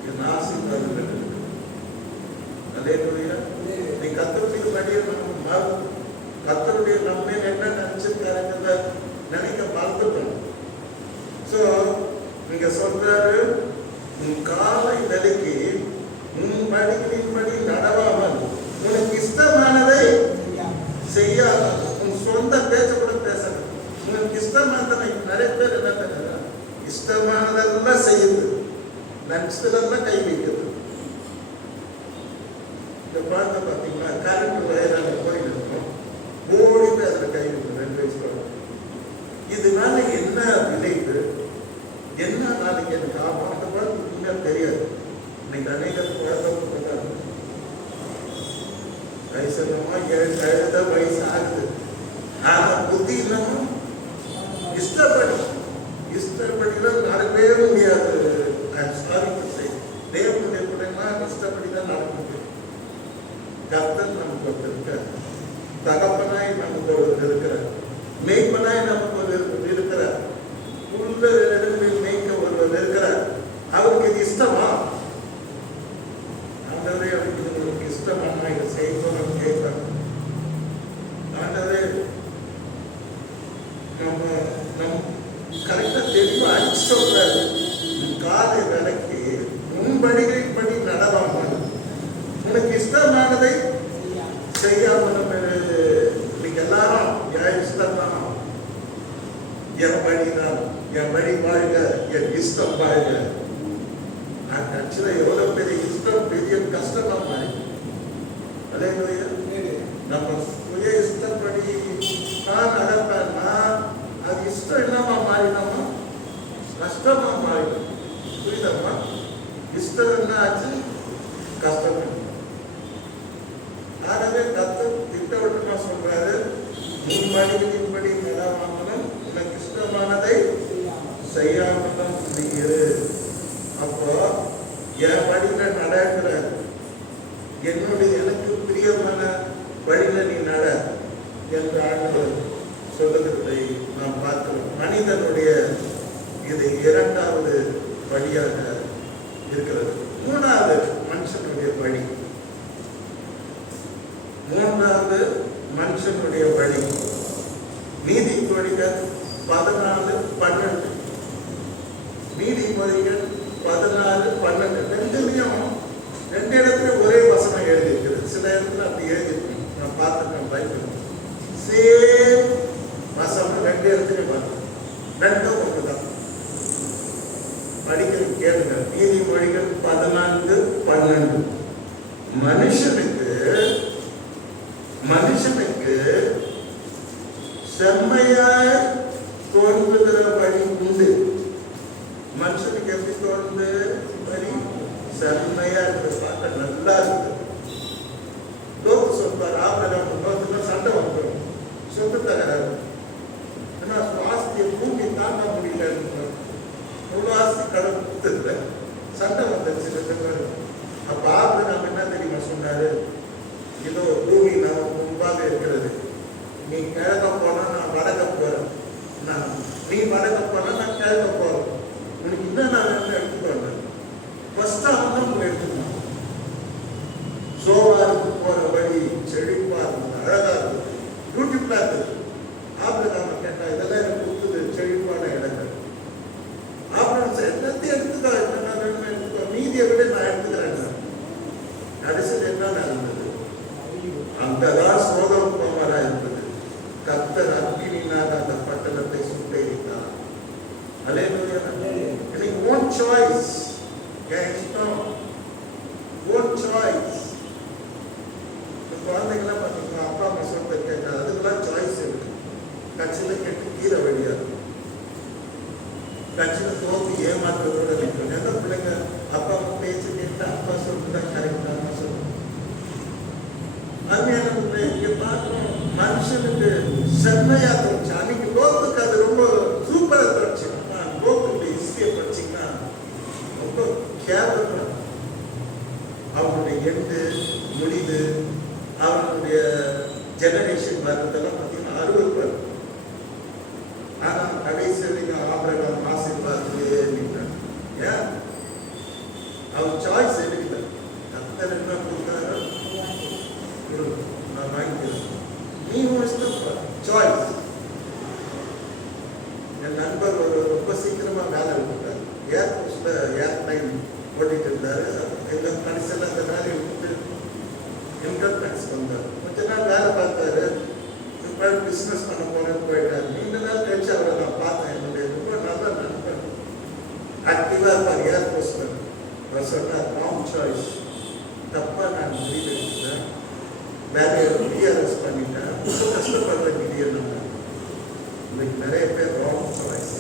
என் ஆசீர்வாதங்கள் இருக்கு. அல்லேலூயா. நீ கர்த்தருடைய வழியை கர்த்தருடைய நம்ம மேல என்ன நினைச்சிருக்காருங்கிறத நினைக்க மறந்துட்டோம். சோ நீங்க சொல்றாரு, உன் காலை விலக்கி உன் வழிகளின்படி நடவாமல் உனக்கு இஷ்டமானதை செய்யாமல், உன் சொந்த பேச்ச கூட பேசணும். உனக்கு இஷ்டமானதை நிறைய பேர் என்ன பண்ணுற, இஷ்டமானதெல்லாம் செய்யுது, நடிச்சதெல்லாம் கை வைக்கிறது. இந்த பார்த்து பார்த்தீங்கன்னா கரண்ட் வயரான கோயில் இருக்கும், ஓடி போய் அதில் கை வைக்கும் 2 வயசு குழந்தை. இதனால என்ன விளைவு, என்ன நாளைக்கு எனக்கு ஆகும், அந்த குழந்தைக்கு தெரியாது. இன்னைக்கு அநேக குழந்தை வயசுமா 7 வயசு ஆகுது, ஆனா புத்தி இல்லாம இஷ்டப்படிதான் நடக்கவே முடியாது. தேவனுடைய பிள்ளைங்களா இஷ்டப்படிதான் நடக்க முடியும். கர்த்தர் நமக்கு ஒருத்தர் இருக்கார், தகப்பனாய் நமக்கு ஒருவர் இருக்கிறார், மேய்ப்பனாய் நமக்கு ஒருவர் இருக்கிறார், உள்ள இடங்களில் மேய்க்க ஒருவர் இருக்கிறார். அவருக்கு இது இஷ்டமா? ஆண்டவரே அவருக்கு உங்களுக்கு இஷ்டமா இதை செய்யணும் கேட்பார். ஆண்டவரே நம்ம கரெக்டா தெளிவா அடிச்சு சொல்றாரு, காலை விலக்கி உன் வழிகளின் படி நடவாமல் உனக்கு இஷ்டமானதை செய்யாமல். இன்னைக்கு எல்லாரும் என் இஷ்டம் தான், என் வழிதான், என் வழி வாழ்க, என் இஷ்டம் வாழ்க. ஆக்சுவலா எவ்வளவு பெரிய இஷ்டம் பெரிய கஷ்டமா மாறி. அல்லேலூயா. நம்ம சுய இஷ்டப்படி நான் நடப்பேன்னா அது இஷ்டம் என்னமா மாறினோமா, கஷ்டமா மாறிடும். புரியுதம்மா? இஷ்டம் என்ன ஆச்சு, கஷ்டம். ஆகவே கர்த்தர் திட்டவட்டமா சொல்றாரு, உன் வழிகளின்படி நடவாமலும் உனக்கு இஷ்டமானதை செய்யாமலும் செய்யுது. அப்போ என் வழியில நடக்கிற, என்னுடைய எனக்கு பிரியமான வழியில நீ நட என்று ஆண்டவர் சொல்லுகிறதை நாம் பார்க்கிறோம். மனிதனுடைய இது 2வது வழியாக இருக்கிறது. 3வது மனுஷனுடைய வழி. 3வது மனுஷனுடைய வழி நீதிமொழிகள் 14:12. நீதிமொழிகள் 14:12 ரெண்டுலையும் 2 இடத்துல ஒரே வசனம் எழுதி இருக்கிறது. சில இடத்துல அப்படி எழுதி இருக்கு, நான் பார்த்துட்டேன் பைபிள். சேம் வசனம் 2 இடத்துல பார்த்தேன், 2ம் ஒன்றுதான். படிக்கிறது கேளுங்க. நீதிமொழிகள் 14:12. மனுஷனுக்கு செம்மையாய் தோன்றுகிற வழி உண்டு. மனுஷனுக்கு எப்படி தோணுது வழி? செம்மையா இருக்கு, பார்க்க நல்லா இருக்கு. லோக்கு சொல்வார், ஆபிரகாம் சண்டை வந்துடும், சொத்து தகராறு, ஏன்னா ஆஸ்தியை தூக்கி தாங்க முடியல, இவ்வளோ ஆஸ்தி கடன் கொடுத்துருந்த சண்டை வந்துருச்சு. அப்ப ஆபிரகாம் என்ன தெரியுமா சொன்னாரு, இதோ பூமி நான் முன்பாக இருக்கிறது, நீ கிழக்க போனா நான் வடக்க போறேன், நீ வடக்க போனா நான் கிழக்க போறேன், உனக்கு இன்னும் நான் எடுத்துக்கோங்க. ஃபர்ஸ்ட் அவன் எடுத்துக்கணும். சோவாருக்கு போற வழி செழிப்பா இருக்கு, அழகா இருக்கு, பியூட்டிஃபுல்லா இருக்கு. ஆபிரகாம் கேட்டா, இதெல்லாம் எனக்கு கொடுத்தது செழிப்பான இடங்கள். ஆபிரகாம் எல்லாத்தையும் எடுத்துக்கோ, என்ன வேணுமோ எடுத்துக்கோ, மீதியை விட நான் எடுத்துக்கிறேன். கடைசியில் என்ன நடந்தது? அங்கதான் சோதம் குமாரா இருந்தது. கர்த்தர் அக்கினியினால் அந்த பட்டணத்தை சுட்டெரித்தார். அல்லேலூயா. இன்னைக்கு ஓன் சாய்ஸ், என் இஷ்டம், ஓன் சாய்ஸ். குழந்தைங்களாம் பார்த்தீங்கன்னா அப்பா அம்மா சொல்றத கேட்காது, அதுக்கெல்லாம் சாய்ஸ் இருக்கு. கட்சியில கெட்டு கீரை வழியா இருக்கும், கட்சியில தோத்து ஏமாற்றத்தோட நிற்கும். எந்த பிள்ளைங்க அப்பா அம்மா பேச்சு கேட்டு அப்பா சொல்றதுதான் கரெக்டான சொல்லுங்க. அருமையான இங்க பார்க்கணும், மனுஷனுக்கு செம்மையா தோணுச்சு. அன்னைக்கு லோத்துக்கு அது ரொம்ப சூப்பரா தோணுச்சு. லோத்துடைய ஹிஸ்டரியை படிச்சீங்கன்னா ரொம்ப கேவலமா, அவங்களுடைய எண்டு முடிவு, அவங்களுடைய ஜெனரேஷன் வர்றதெல்லாம் பார்த்தீங்கன்னா 60 பேர். ஆனால் கடைசி ஆபிரகாம் ஆசீர்வாதத்திலே நின்றார். ஏன்? அவர் சாய்ஸ் எடுக்கல. கர்த்தர் என்ன கொடுத்தாரோ நான் வாங்கிக்கிறேன், நீ இஷ்டம் சாய்ஸ். என் நண்பர் ரொம்ப சீக்கிரமா வேலை விட்டார். ஏர்போர்ட்ஸ்ல ஏர்லைன் ஓட்டிட்டு இருந்தாரு. எல்லாம் கடைசியில் அந்த வேலையை விட்டு இன்கம் டேக்ஸ் வந்தார். கொஞ்ச நாள் வேலை பார்த்தாரு. இப்போ பிஸ்னஸ் பண்ண போறேன்னு போயிட்டாரு. நீண்ட நாள் கழிச்சு அவரை நான் பார்த்தேன். என்னுடைய ரொம்ப நல்ல நண்பர், ஆக்டிவா இருப்பார் ஏர்போர்ட்ஸ்ல. அவர் சொன்னார், ராங் சாய்ஸ், தப்பா நான் முடிவு எடுத்தேன், வேலையை ரீஅரேஞ்ச் பண்ணிட்டேன், ரொம்ப கஷ்டப்படுற மீடியம். இன்னைக்கு நிறைய பேர் ராங் சாய்ஸ்,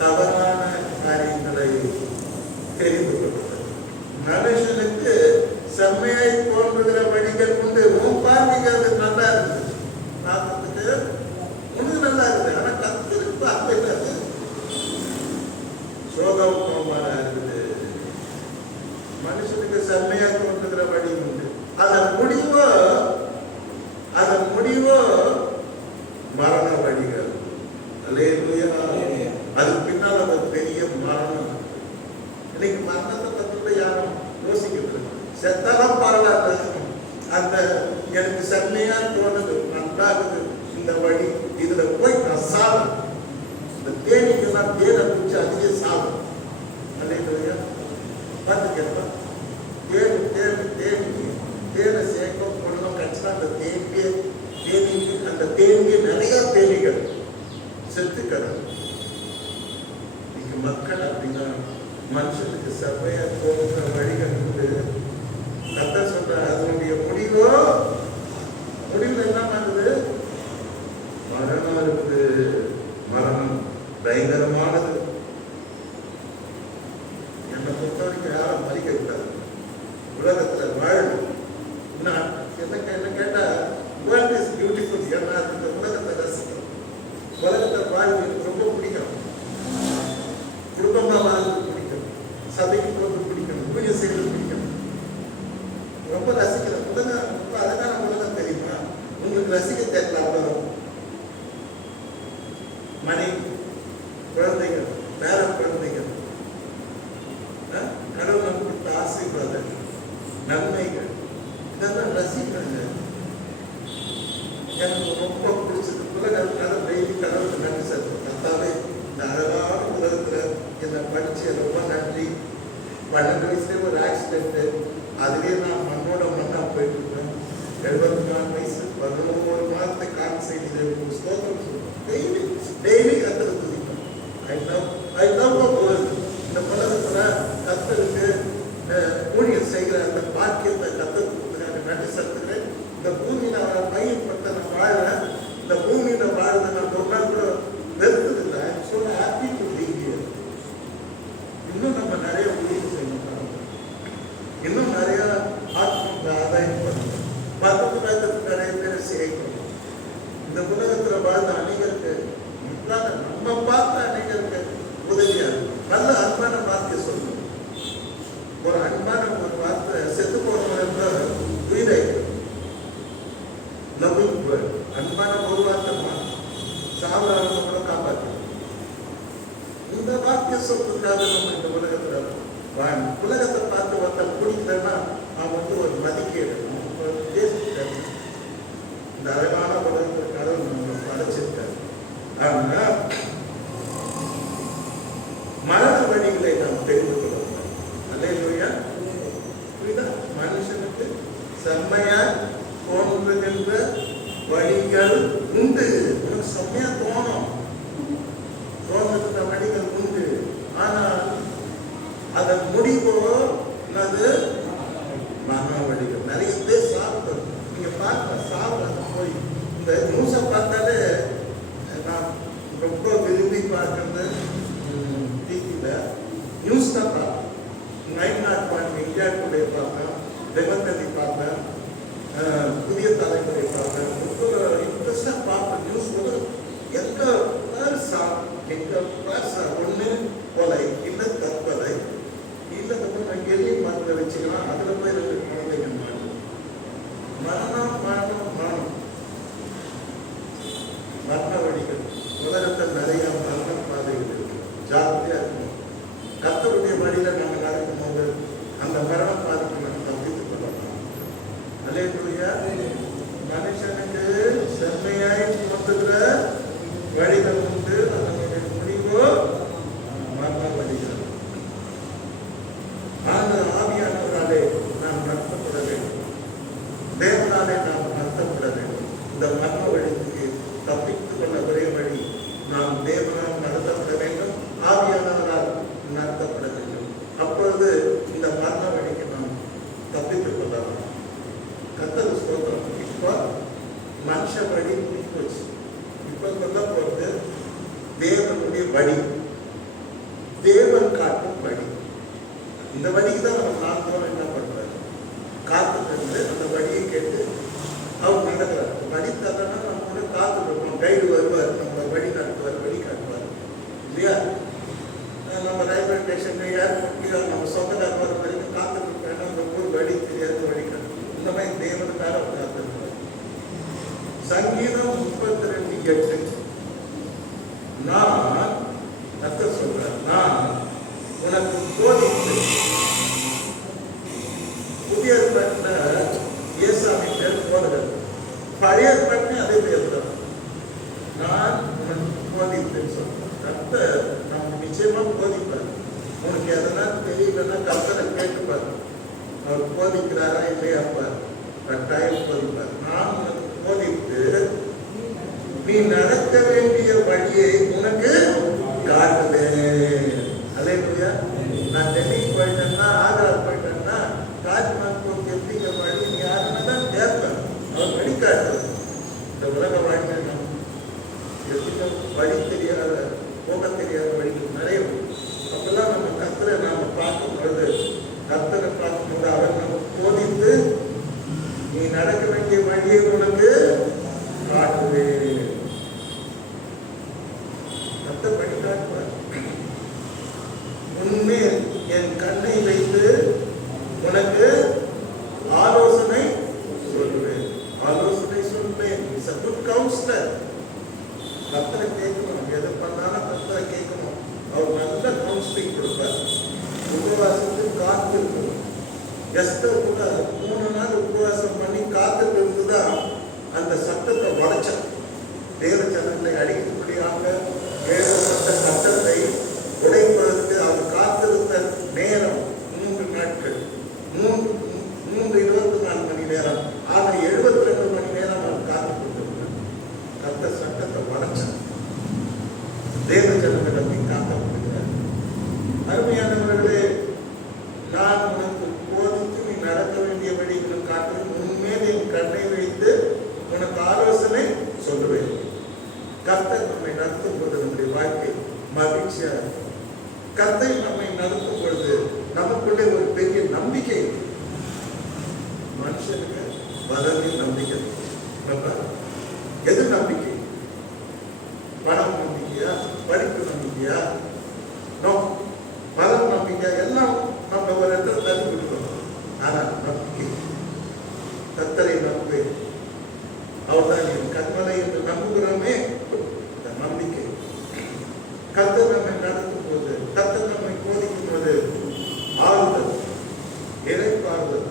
தவறான காரியங்களை தெரிந்து கொள்வது. மனுஷனுக்கு செம்மையாய் தோன்றுகிற வழிகள் உண்டு. உன் பார்வைக்கு அது நல்லா இருக்குது, பார்க்கறதுக்கு ஒண்ணு நல்லா இருக்குது. ஆனா கத்திருக்கு பார்வை இல்லாது சோகமா இருக்குது. மனுஷனுக்கு செம்மையா தோன்றுகிற வழி உண்டு. அதன் முடிவோ மரண வழிகள். அல்லேலூயா. அதுக்கு பின்னால் அது பெரிய மரணம். இன்னைக்கு மரணத்தை பத்தி யாரும் யோசிக்கிறது. செத்தாலும் பரவாயில்ல, அந்த எனக்கு செம்மையா தோணுது, நல்லா இருக்குது இந்த வழி, இதுல போய் நான் சாவும். இந்த தேனிக்கெல்லாம் தேனை பிடிச்சி அதிக சாவும். அல்லேலூயா. பார்த்து கேட்பா, தேனை சேர்க்கும் பொண்ணும் கட்சினா அந்த தேனிக்கு நிறைய தேனிகள் செத்துக்கிறது. இன்னைக்கு மக்கள் அப்படின்னா மனுஷனுக்கு செவ்வையா தோன்ற வழிகள் உண்டு. கர்த்தர் சொல்ற அதனுடைய முடிவுல என்ன ஆகுது? மரணம் இருக்குது. மரணம் பயங்கரமானது. என்னை பொறுத்த வரைக்கும் யாரும் மதிக்க விட்டாரு. உலகத்துல வாழணும். என்ன கேட்டா, வேர்ல்ட் இஸ் பியூட்டிஃபுல். ஏன்னா இந்த உலகத்தை ரசிக்கணும். உலகத்தை வாழ்வு எனக்கு ரொம்ப பிடிக்கும். குடும்பமா வாழ்ந்து பிடிக்கும், சபைக்கு போகிறது பிடிக்கும், ஊழியம் செய்வது பிடிக்கும், ரொம்ப ரசிக்கிறேன். உலகம் ரொம்ப அழகான உலகம் தெரியுமா? உங்களுக்கு ரசிக்க தெரியல. அவ்வளவு மனைவி, குழந்தைகள், பேர குழந்தைகள், கடவுள் நமக்கு கொடுத்த ஆசீர்வாதம், நன்மைகள், இதெல்லாம் ரசிக்கிறாங்க. எனக்கு ரொம்ப பிடிச்சது உலகத்தால டெய்லி கடவுளுக்கு நன்றி செலுத்தும். கர்த்தாவே, இந்த அழகான உலகத்துல என்னை படிச்சு ரொம்ப நன்றி. 12 வயசுல ஒரு ஆக்சிடென்ட், அதுவே நான் மண்ணா போயிட்டு இருக்கேன். 74 வயசு 11 மாதத்தை காண செய்து ஸ்தோத்திரம் சொல்றேன். டெய்லி கர்த்தரை துதிப்பேன். I love the world. இந்த உலகத்துல கர்த்தருக்கு ஊழியம் செய்கிற அந்த பாக்கியத்தை கர்த்தர் கொடுத்துருக்காங்க. நன்றி செலுத்துகிறேன். இந்த பூமியில அவரை மையப்பட்ட நான் வாழறேன். இந்த பூமியில வாழ்றதை நான் ஒரு நாள் கூட வெறுத்ததில்லை. So happy to be here. இன்னும் நம்ம நிறைய ஊழியம் செய்யணும். இன்னும் நிறைய ஆத்ம ஆதாயம் பண்ணணும். பக்கத்து நிறைய பேர் சேர்க்கணும். இந்த உலகத்துல வாழ்ந்த அநேகருக்கு நம்ம பார்த்த அநேகருக்கு உதவியா நல்ல அன்பான வார்த்தை சொல்லணும். ஒரு அன்பான ஒரு வார்த்தை செத்து போனவங்க உயிரை அன்பான ஒரு வார்த்தை சாவராக காப்பாற்று. இந்த வார்த்தை சொல்றதுக்காக நம்ம இந்த உலகத்துல உலகத்தை பார்த்து ஒருத்தர் பிடிக்கலன்னா அவன் ஒரு மதிக்கேடு. இந்த அழகான உலகத்துக்காக நம்ம படைச்சிருக்காரு. ஆனா மரண வழிகளை நாம் தெரிந்து கொள்ளணும். அல்லேலூயா. புரியுதா? மனுஷனுக்கு செம்மையா தோன்றுகின்ற வழிகள் உண்டு. உனக்கு செம்மையா தோன்றுகின்ற வழிகள் உண்டு. ஆனால் அதன் முடிவோ என்னது? மரண வழிகள். நிறைய பேர் சாப்பிட்டு நீங்க பார்க்க சாப்பிட போய் இந்த நியூஸை பார்த்தாலே நான் ரொம்ப விரும்பி பார்க்கறது டிவியில நியூஸ் தான் பார்ப்பேன். 901 இந்தியா டுடே பார்ப்பேன், தினத்தந்தி பார்ப்பேன், புதிய தலைமுறை பார்ப்பேன். ரொம்ப இன்ட்ரெஸ்டாக பார்ப்பேன். நியூஸ் வந்து எங்க ஒன்று கொலை, இல்லை தற்கொலை, இல்லை எளிய மருந்தை வச்சுக்கலாம். வழி. இந்த வழிக்கு தான் நம்ம நாட்கள் என்ன பண்றாரு, காத்துட்டு அந்த வழியை கேட்டு அவர் நடக்கிறார். வழி தரனா நம்ம கூட காத்துட்டு இருக்கோம். கைடு வருவார், நம்ம வழி நடத்துவார், வழி காட்டுவார் இல்லையா? நம்ம ரயில்வே ஸ்டேஷன் ஏர்போர்ட்லயும் நம்ம சொந்தக்கார வர வரைக்கும் காத்துட்டு இருக்கோம். நம்ம ஒரு வழி தெரியாது, வழி காட்டு. இந்த மாதிரி தேவனுக்காக அவர் காத்துருக்கார். சங்கீதம் 32:8 நான் கர்த்தர் சொல்றார், நான் உனக்கு போதித்து. புதிய ஏற்பாட்டுல ஏசாமின் பேர் போதகர், பழைய ஏற்பாட்டுல அதே பேர் தான். நான் உனக்கு போதித்தேன்னு சொல்றேன். கர்த்தர் நம்ம நிச்சயமா போதிப்பார். உனக்கு எதனா தெரியலன்னா கர்த்தரை கேட்டுப்பார். அவர் போதிக்கிறாரா இல்லையா பார், கட்டாயம் போதிப்பார். நான் உனக்கு போதித்து நீ நடக்க வேண்டிய வழியை உனக்கு காட்டுவேன். அல்லேலூயா. நான் டெல்லிக்கு போயிட்டேன்னா, ஆக்ரா போயிட்டேன்னா, தாஜ்மஹால் எப்படிங்க வழி நீ யாருன்னா தான் கேட்பேன். அவர் வழிகாட்டுவார். இந்த உலக வாழ்க்கை நம்ம எப்படிங்க வழி தெரியாத, போக தெரியாத வழிகள் நிறைய. அப்பெல்லாம் நம்ம கர்த்தரை நாம பார்க்கும் பொழுது, கர்த்தரை பார்க்கும்போது அவர் நமக்கு போதித்து நீ நடக்க வேண்டிய வழியை உனக்கு காட்டுவேன். கர்த்தர் வழி காட்டுவார். உன்மேல் என் கண்ணை வைத்து உனக்கு ஆலோசனை சொல்லுவேன். ஆலோசனை சொல்லுவேன். It's a good counselor. கர்த்தரை கேட்கணும். எது பண்ணாலும் கர்த்தரை கேட்கணும். அவர் நல்ல கவுன்சிலிங் கொடுப்பார். உபவாசத்துக்கு காத்திருக்கணும். எஸ்தர் கூட 3 நாள் உபவாசம் பண்ணி காத்துட்டு இருந்துதான் அந்த சட்டத்தை உடைச்சார். தேவ ஜனங்களை அடிக்கும்படியாக எழுதப்பட்ட சட்டத்தை உடைப்பதற்கு அவர் காத்திருந்த நேரம் 3 நாட்கள், 24 மணி நேரம். ஆக 72 மணி நேரம் அவர் காத்து கொண்டிருந்தார். கர்த்த சட்டத்தை உடைச்சார். தேவ ஜனங்களை காக்கப்படுகிறார். அருமையானவர்களே, நான் உனக்கு போதித்து நீ நடக்க வேண்டிய வழிகளை காட்டுவேன். உன்மேல் என் கண்ணை வைத்து உனக்கு ஆலோசனை சொல்லுவேன். கர்த்தர் நம்மை நடத்தும் போது நம்முடைய வாழ்க்கை மகிழ்ச்சியா. கர்த்தர் நம்மை நடத்தும் பொழுது நமக்குள்ளே ஒரு பெரிய நம்பிக்கை. மனுஷனுக்கு பலனில் நம்பிக்கை. எது நம்பிக்கை? பணம் நம்பிக்கையா? படிப்பு நம்பிக்கையா? நோ. பலம் நம்பிக்கை எல்லாம் நம்ம ஒரு இடத்துல தள்ளி கொடுக்கணும். ஆனா நம்பிக்கை, கர்த்தரை நம்புவேன், அவர்தான் என் கண்மலை என்று நம்புகிறோமே, இந்த நம்பிக்கை. கர்த்தர் நம்மை நடத்தும் போது, கர்த்தர் நம்மை போதிக்கும் போது ஆறுதல், இறைப்பாறுதல்,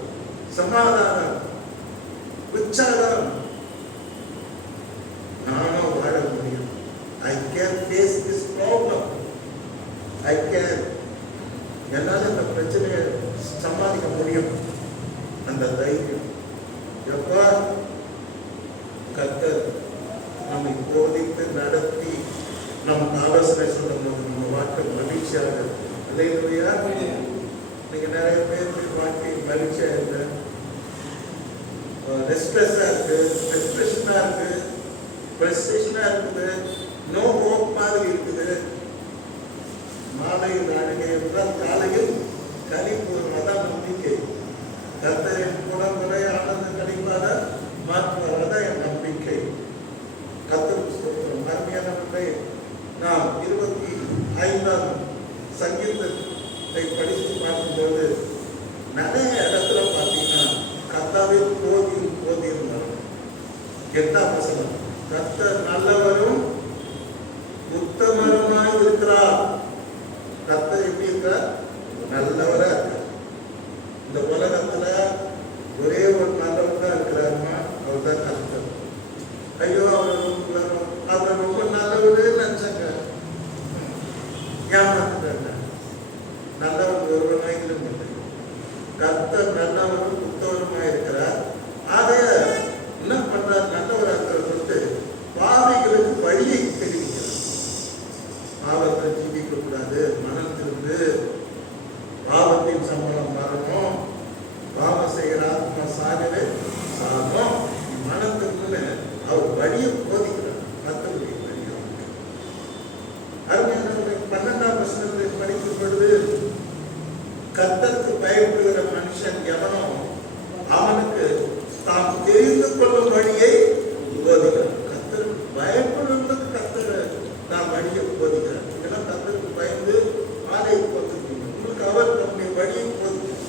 சமாதானம், உற்சாகம். நானும் வாழ முடியும். I can face this problem. I can. என்னால் இந்த பிரச்சனையை சமாளிக்க முடியும். அந்த தைரியம் எப்ப கர்த்தர் நம்மை போதித்து நடத்தி நமக்கு ஆலோசனை சொல்லும் போது நம்ம வாழ்க்கை மகிழ்ச்சியாக. அல்லேலூயா. நீங்க நிறைய பேர் வாழ்க்கை மகிழ்ச்சியா இருக்கு, ரெஸ்ட்லெஸ்ஸா இருக்கு, டிப்ரெஷனா இருக்கு, ஃப்ரஸ்ட்ரேஷனா இருக்குது, நோ ஹோப் மாதிரி இருக்குது. மாலையில் அழுகை என்றால் காலையில் கனிப்பூர்வம். தான் நம்பிக்கை. கர்த்தரின் குணமுறை ஆனந்த கனிப்பாக மாற்றுவதுதான் என் நம்பிக்கை. கர்த்தருக்கு ஸ்தோத்திரம். அருமையானவர்களே, நாம் 25ஆம் சங்கீதத்தை படித்து பார்க்கும்போது நிறைய இடத்துல பார்த்தீங்கன்னா கர்த்தாவே போதியும் போதியும் வரும். 8ஆம் வசனம், கர்த்தர் நல்லவரும் உத்தமருமாய் இருக்கிறார். கர்த்தர் எப்படி இருக்கிறார்? நல்லவரா இருக்கார். இந்த உலகத்துல ஒரே ஒரு நல்லவர் தான் இருக்கிறாருமா, அவர் தான் கர்த்தர். ஐயோ அவர் ரொம்ப நல்லவரே நினைச்சாங்க, ஏமாத்துட்டாங்க. நல்லவர் ஒருவனாயிலும் இல்லை. கர்த்தர் நல்லவரும் உத்தவருமாய் இருக்கிறார். ஆகைய என்ன பண்றார்? நல்லவராக இருக்கிறது பாவிகளுக்கு வழியை தெரிவிக்கிறார். பாவத்தை ஜீவிக்க கூடாது, மனம் திருந்து, பாவத்தின் சம்பளம் மரணம், பாவம் செய்கிற ஆத்மா சாகவே சாகும், மனம் திருந்து அவர் வழியை போதிக்கிறார். மற்றவருடைய வழியை. அருமையானவர்கள் 12ஆம் வசனத்தை படிக்கும் பொழுது கர்த்தருக்கு பயப்படுகிற மனுஷன் எவனோ அவனுக்கு தாம் தெரிந்து கொள்ளும் வழியை போதிக்கிறார். கர்த்தருக்கு பயப்படுவதற்கு கர்த்தர் நாம் வழியை போதிக்கிறார். இதெல்லாம் கர்த்தருக்கு பயந்து ஆலயத்துக்கு வந்துருக்கீங்க. உங்களுக்கு அவர் தம்முடைய வழியை போதிக்கிறார்.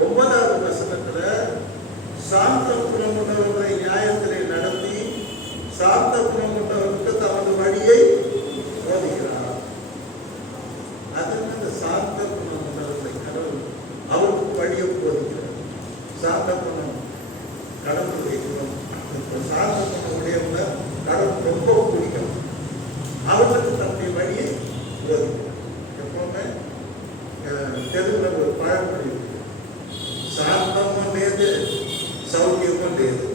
9வது வசனத்துல சாந்த குணமுள்ளவர்களை நியாயத்திலே நடத்தி சாந்த குணமுள்ளவர்களுக்கு தமது வழியை போதிக்கிறார். அதனால சாந்த குணமுள்ளவர்களை கடவுள் அவருக்கு வழியை போதிக்கிறார். சாந்த குணம் கடவுளுடைய குணம். சாந்த குணம் உடையவங்க கடவுள் ரொம்ப பிடிக்கும். அவர்களுக்கு தன்னுடைய வழியை போதிக்கிறார். எப்பவுமே தெலுங்குல ஒரு பழமொழி இருக்கு. சாந்தமும் లేదు సౌఖ్యமும் లేదు.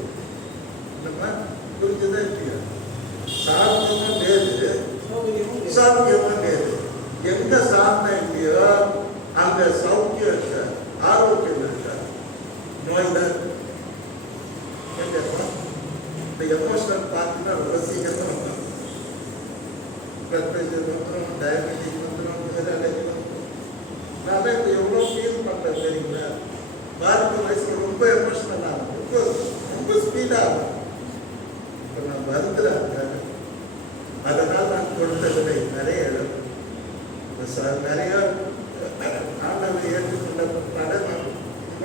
புரிஞ்சுதா இல்லையா? சாந்தமும் లేదు சௌக்கியமும் లేదు. எங்க சாந்தம் இல்லையோ அங்க சௌக்கியம் இருக்க, ஆரோக்கியம் இருக்க, நோய் தான். இந்த எமோஷனல் பார்த்தீங்கன்னா ரசிகமாக வந்தாங்க. பிளட் ப்ரெஷர் வந்துடும், டயபெட்டிக் வந்துடும், அலர்ஜி வந்துடும். நான் இப்போ எவ்வளோ ஃபீல் பண்ணுறேன் தெரியுங்களா? பாதிப்பு வயசுல ரொம்ப எமோஷனல் ஆகும், ரொம்ப ஸ்பீடாக ஆகும். இப்போ நான் வருந்துறேன். அதனால் நான் கொடுத்ததில்லை நிறைய இடம் நிறைய ஆண்டவரை ஏற்றுக்கொண்ட நடனம்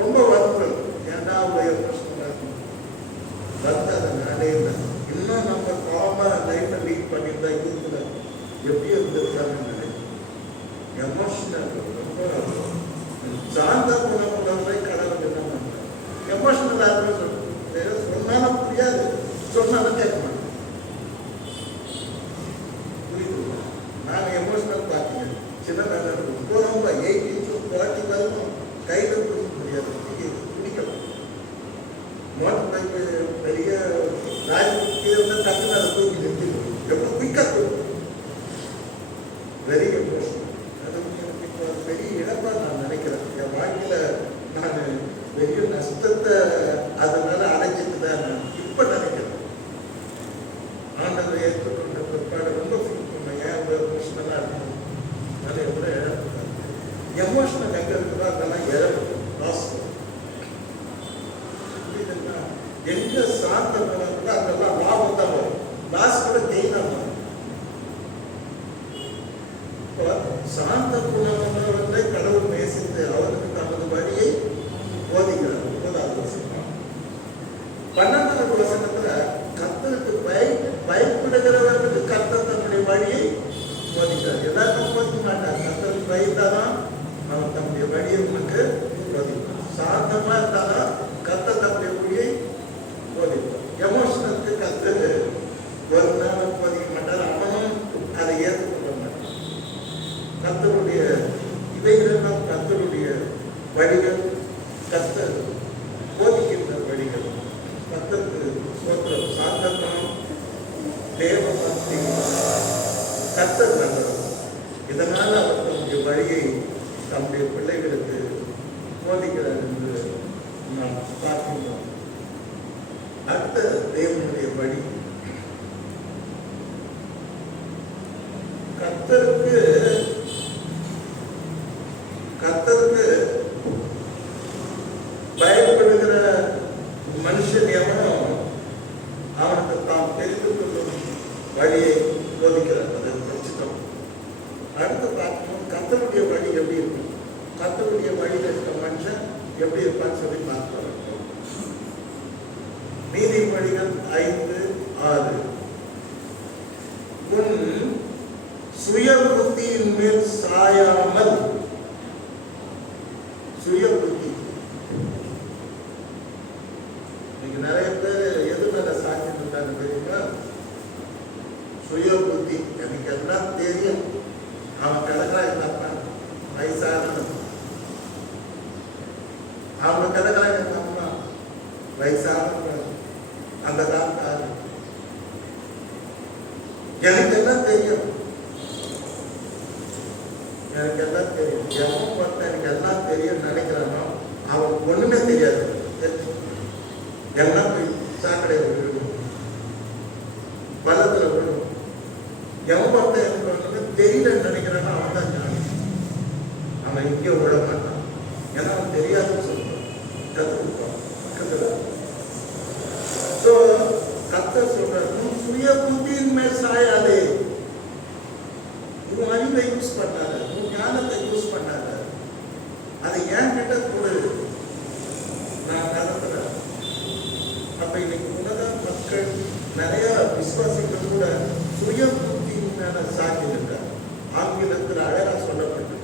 ரொம்ப வருத்தம். ஏன்னா அவ்வளோ எமோஷனலாக இருக்கும். வருத்ததை நானே இல்லை. இன்னும் நம்ம காமாக லைஃப்பை லீட் பண்ணியிருந்தா யூத்தில் எப்படி இருந்திருக்காங்கன்னு நினைக்கிறேன். எமோஷனல் ரொம்ப சாந்த குணமுள்ளவரை கடவுள் என்ன பண்ணுறாங்க. எமோஷனலாக இருக்கும், சொன்னாலும் புரியாது, சொன்னாலும் கேட்க மாட்டேன். புரியுது? நாங்கள் எமோஷனல் பார்த்தீங்க சின்ன ரொம்ப 8 to 40 வரைக்கும் கையில் பிடிக்க முடியாது, பிடிக்கணும். மோட்டர் பைக்கு பெரிய ராஜ்கீழ இருந்தால் டக்குன்னு அதை தூக்கி நிறுத்திடும். எவ்வளோ குயிக்காக தூக்கும். Very emotional. அது எனக்கு பெரிய இழப்பாக நான் நினைக்கிறேன். என் வாழ்க்கையில் நான் பெரிய நஷ்டத்தை அதனால அடைச்சிட்டு தான் நான் இப்போ நினைக்கிறேன். ஆண்டவரை ஏற்றுக்கொண்ட பிற்பாடு ரொம்ப ஃபீல் பண்ணேன். ஏன் இவ்வளோ எமோஷனலாக இருக்கும், அது எவ்வளோ இழப்பு. எமோஷனல் எங்கே இருக்குதோ அதெல்லாம் இழப்பு, லாஸ். புரியுதுங்களா? எங்கே சாந்த குணம் கூட அதெல்லாம் லாபம் தான் வரும், லாஸ் கூட கெயினாக வரும். சாந்த குணமுள்ளவர்களை கடவுள் நேசித்து அவருக்கு தமது வழியை போதிக்கிறார். 9வது வசனம். 12வது வசனத்துல கர்த்தருக்கு பயப்படுகிறவர்களுக்கு கர்த்தர் தன்னுடைய வழியை போதிக்கிறார். எல்லாருக்கும் போதிக்க மாட்டார். கர்த்தருக்கு பயந்தாதான் அவன் தன்னுடைய வழியை உனக்கு போதிப்பார். சாந்தமா இருந்தாலும் கர்த்தர் தன்னுடைய வழியை போதிப்பார். எமோஷனலுக்கு கர்த்தர் ஒரு நாள் போதிக்க மாட்டார். அவனும் அதை ஏற்றுக்கொள்ள மாட்டான். கர்த்தருடைய இவைகளெல்லாம் கர்த்தருடைய வழிகள், கர்த்தர் போதிக்கின்ற வழிகள். கர்த்தருக்கு சோத்திரம். சாந்தம், தேவபக்தி, கர்த்தர் நல்லவர். இதனால் அவர் தன்னுடைய வழியை தம்முடைய பிள்ளைகளுக்கு போதிக்கிறார் என்று நாம் பார்க்கின்றோம். அடுத்த தேவனுடைய வழி கர்த்தருக்கு பயப்படுகிற மனுஷன் எவனோ அவனுக்கு தாம் தெரிந்து கொள்ளும் வழியை போதிக்கிறார். அதை படிச்சுட்டோம். அடுத்து பார்க்கணும் கர்த்தருடைய வழி எப்படி இருக்கும். கர்த்தருடைய வழியில் இருக்கிற மனுஷன் எப்படி இருப்பான்னு சொல்லி பார்க்கிறோம். நீதிமொழிகள் 5:6. உன் சுய புத்தியின் மேல் சாயாமல். சுய புத்தி நீங்க நிறைய பேர் எது மேல சாக்கிட்டு இருக்காங்க தெரியுமா? சுய புத்தி. எனக்கு எல்லாம் தெரியும், அவன் கிடக்குறான் இல்லப்பா வயசானவன், அவன் கிடக்குறான் எங்க அம்மா வயசானவன், அந்த காலத்தாரு. எனக்கு எல்லாம் தெரியும், எனக்கு எல்லாம் தெரியும். எவன் பார்த்தா எனக்கு எல்லாம் தெரியும் நினைக்கிறானோ அவன் ஒண்ணுமே தெரியாது. எல்லாம் போய் சாக்கடையில் விழுடும், பள்ளத்துல விழுடும். எவன் பார்த்தா எனக்கு ஒண்ணுமே தெரியலன்னு நினைக்கிறானோ அவன் தான் ஞானி. அவன் அவன் இங்கே விட மாட்டான். ஏன்னா அவன் தெரியாதுன்னு சொல்லுவான், கற்றுக்குப்பான் பக்கத்தில். ஸோ கர்த்தர் சொல்றார், உன் சுய புத்தியின் மேல் சாயாதே, உன் அறிவை யூஸ் பண்ணாத, உன் ஞானத்தை யூஸ் பண்ணாத, அதை ஏன் கிட்ட கொடு, நான் நடத்துறேன். அப்ப இன்னைக்கு உலக மக்கள் நிறைய விசுவாசிகள் கூட சுய புத்தியின் மேல சாக்கி இருக்காங்க. ஆங்கிலத்தில் அழகா சொல்லப்பட்டு,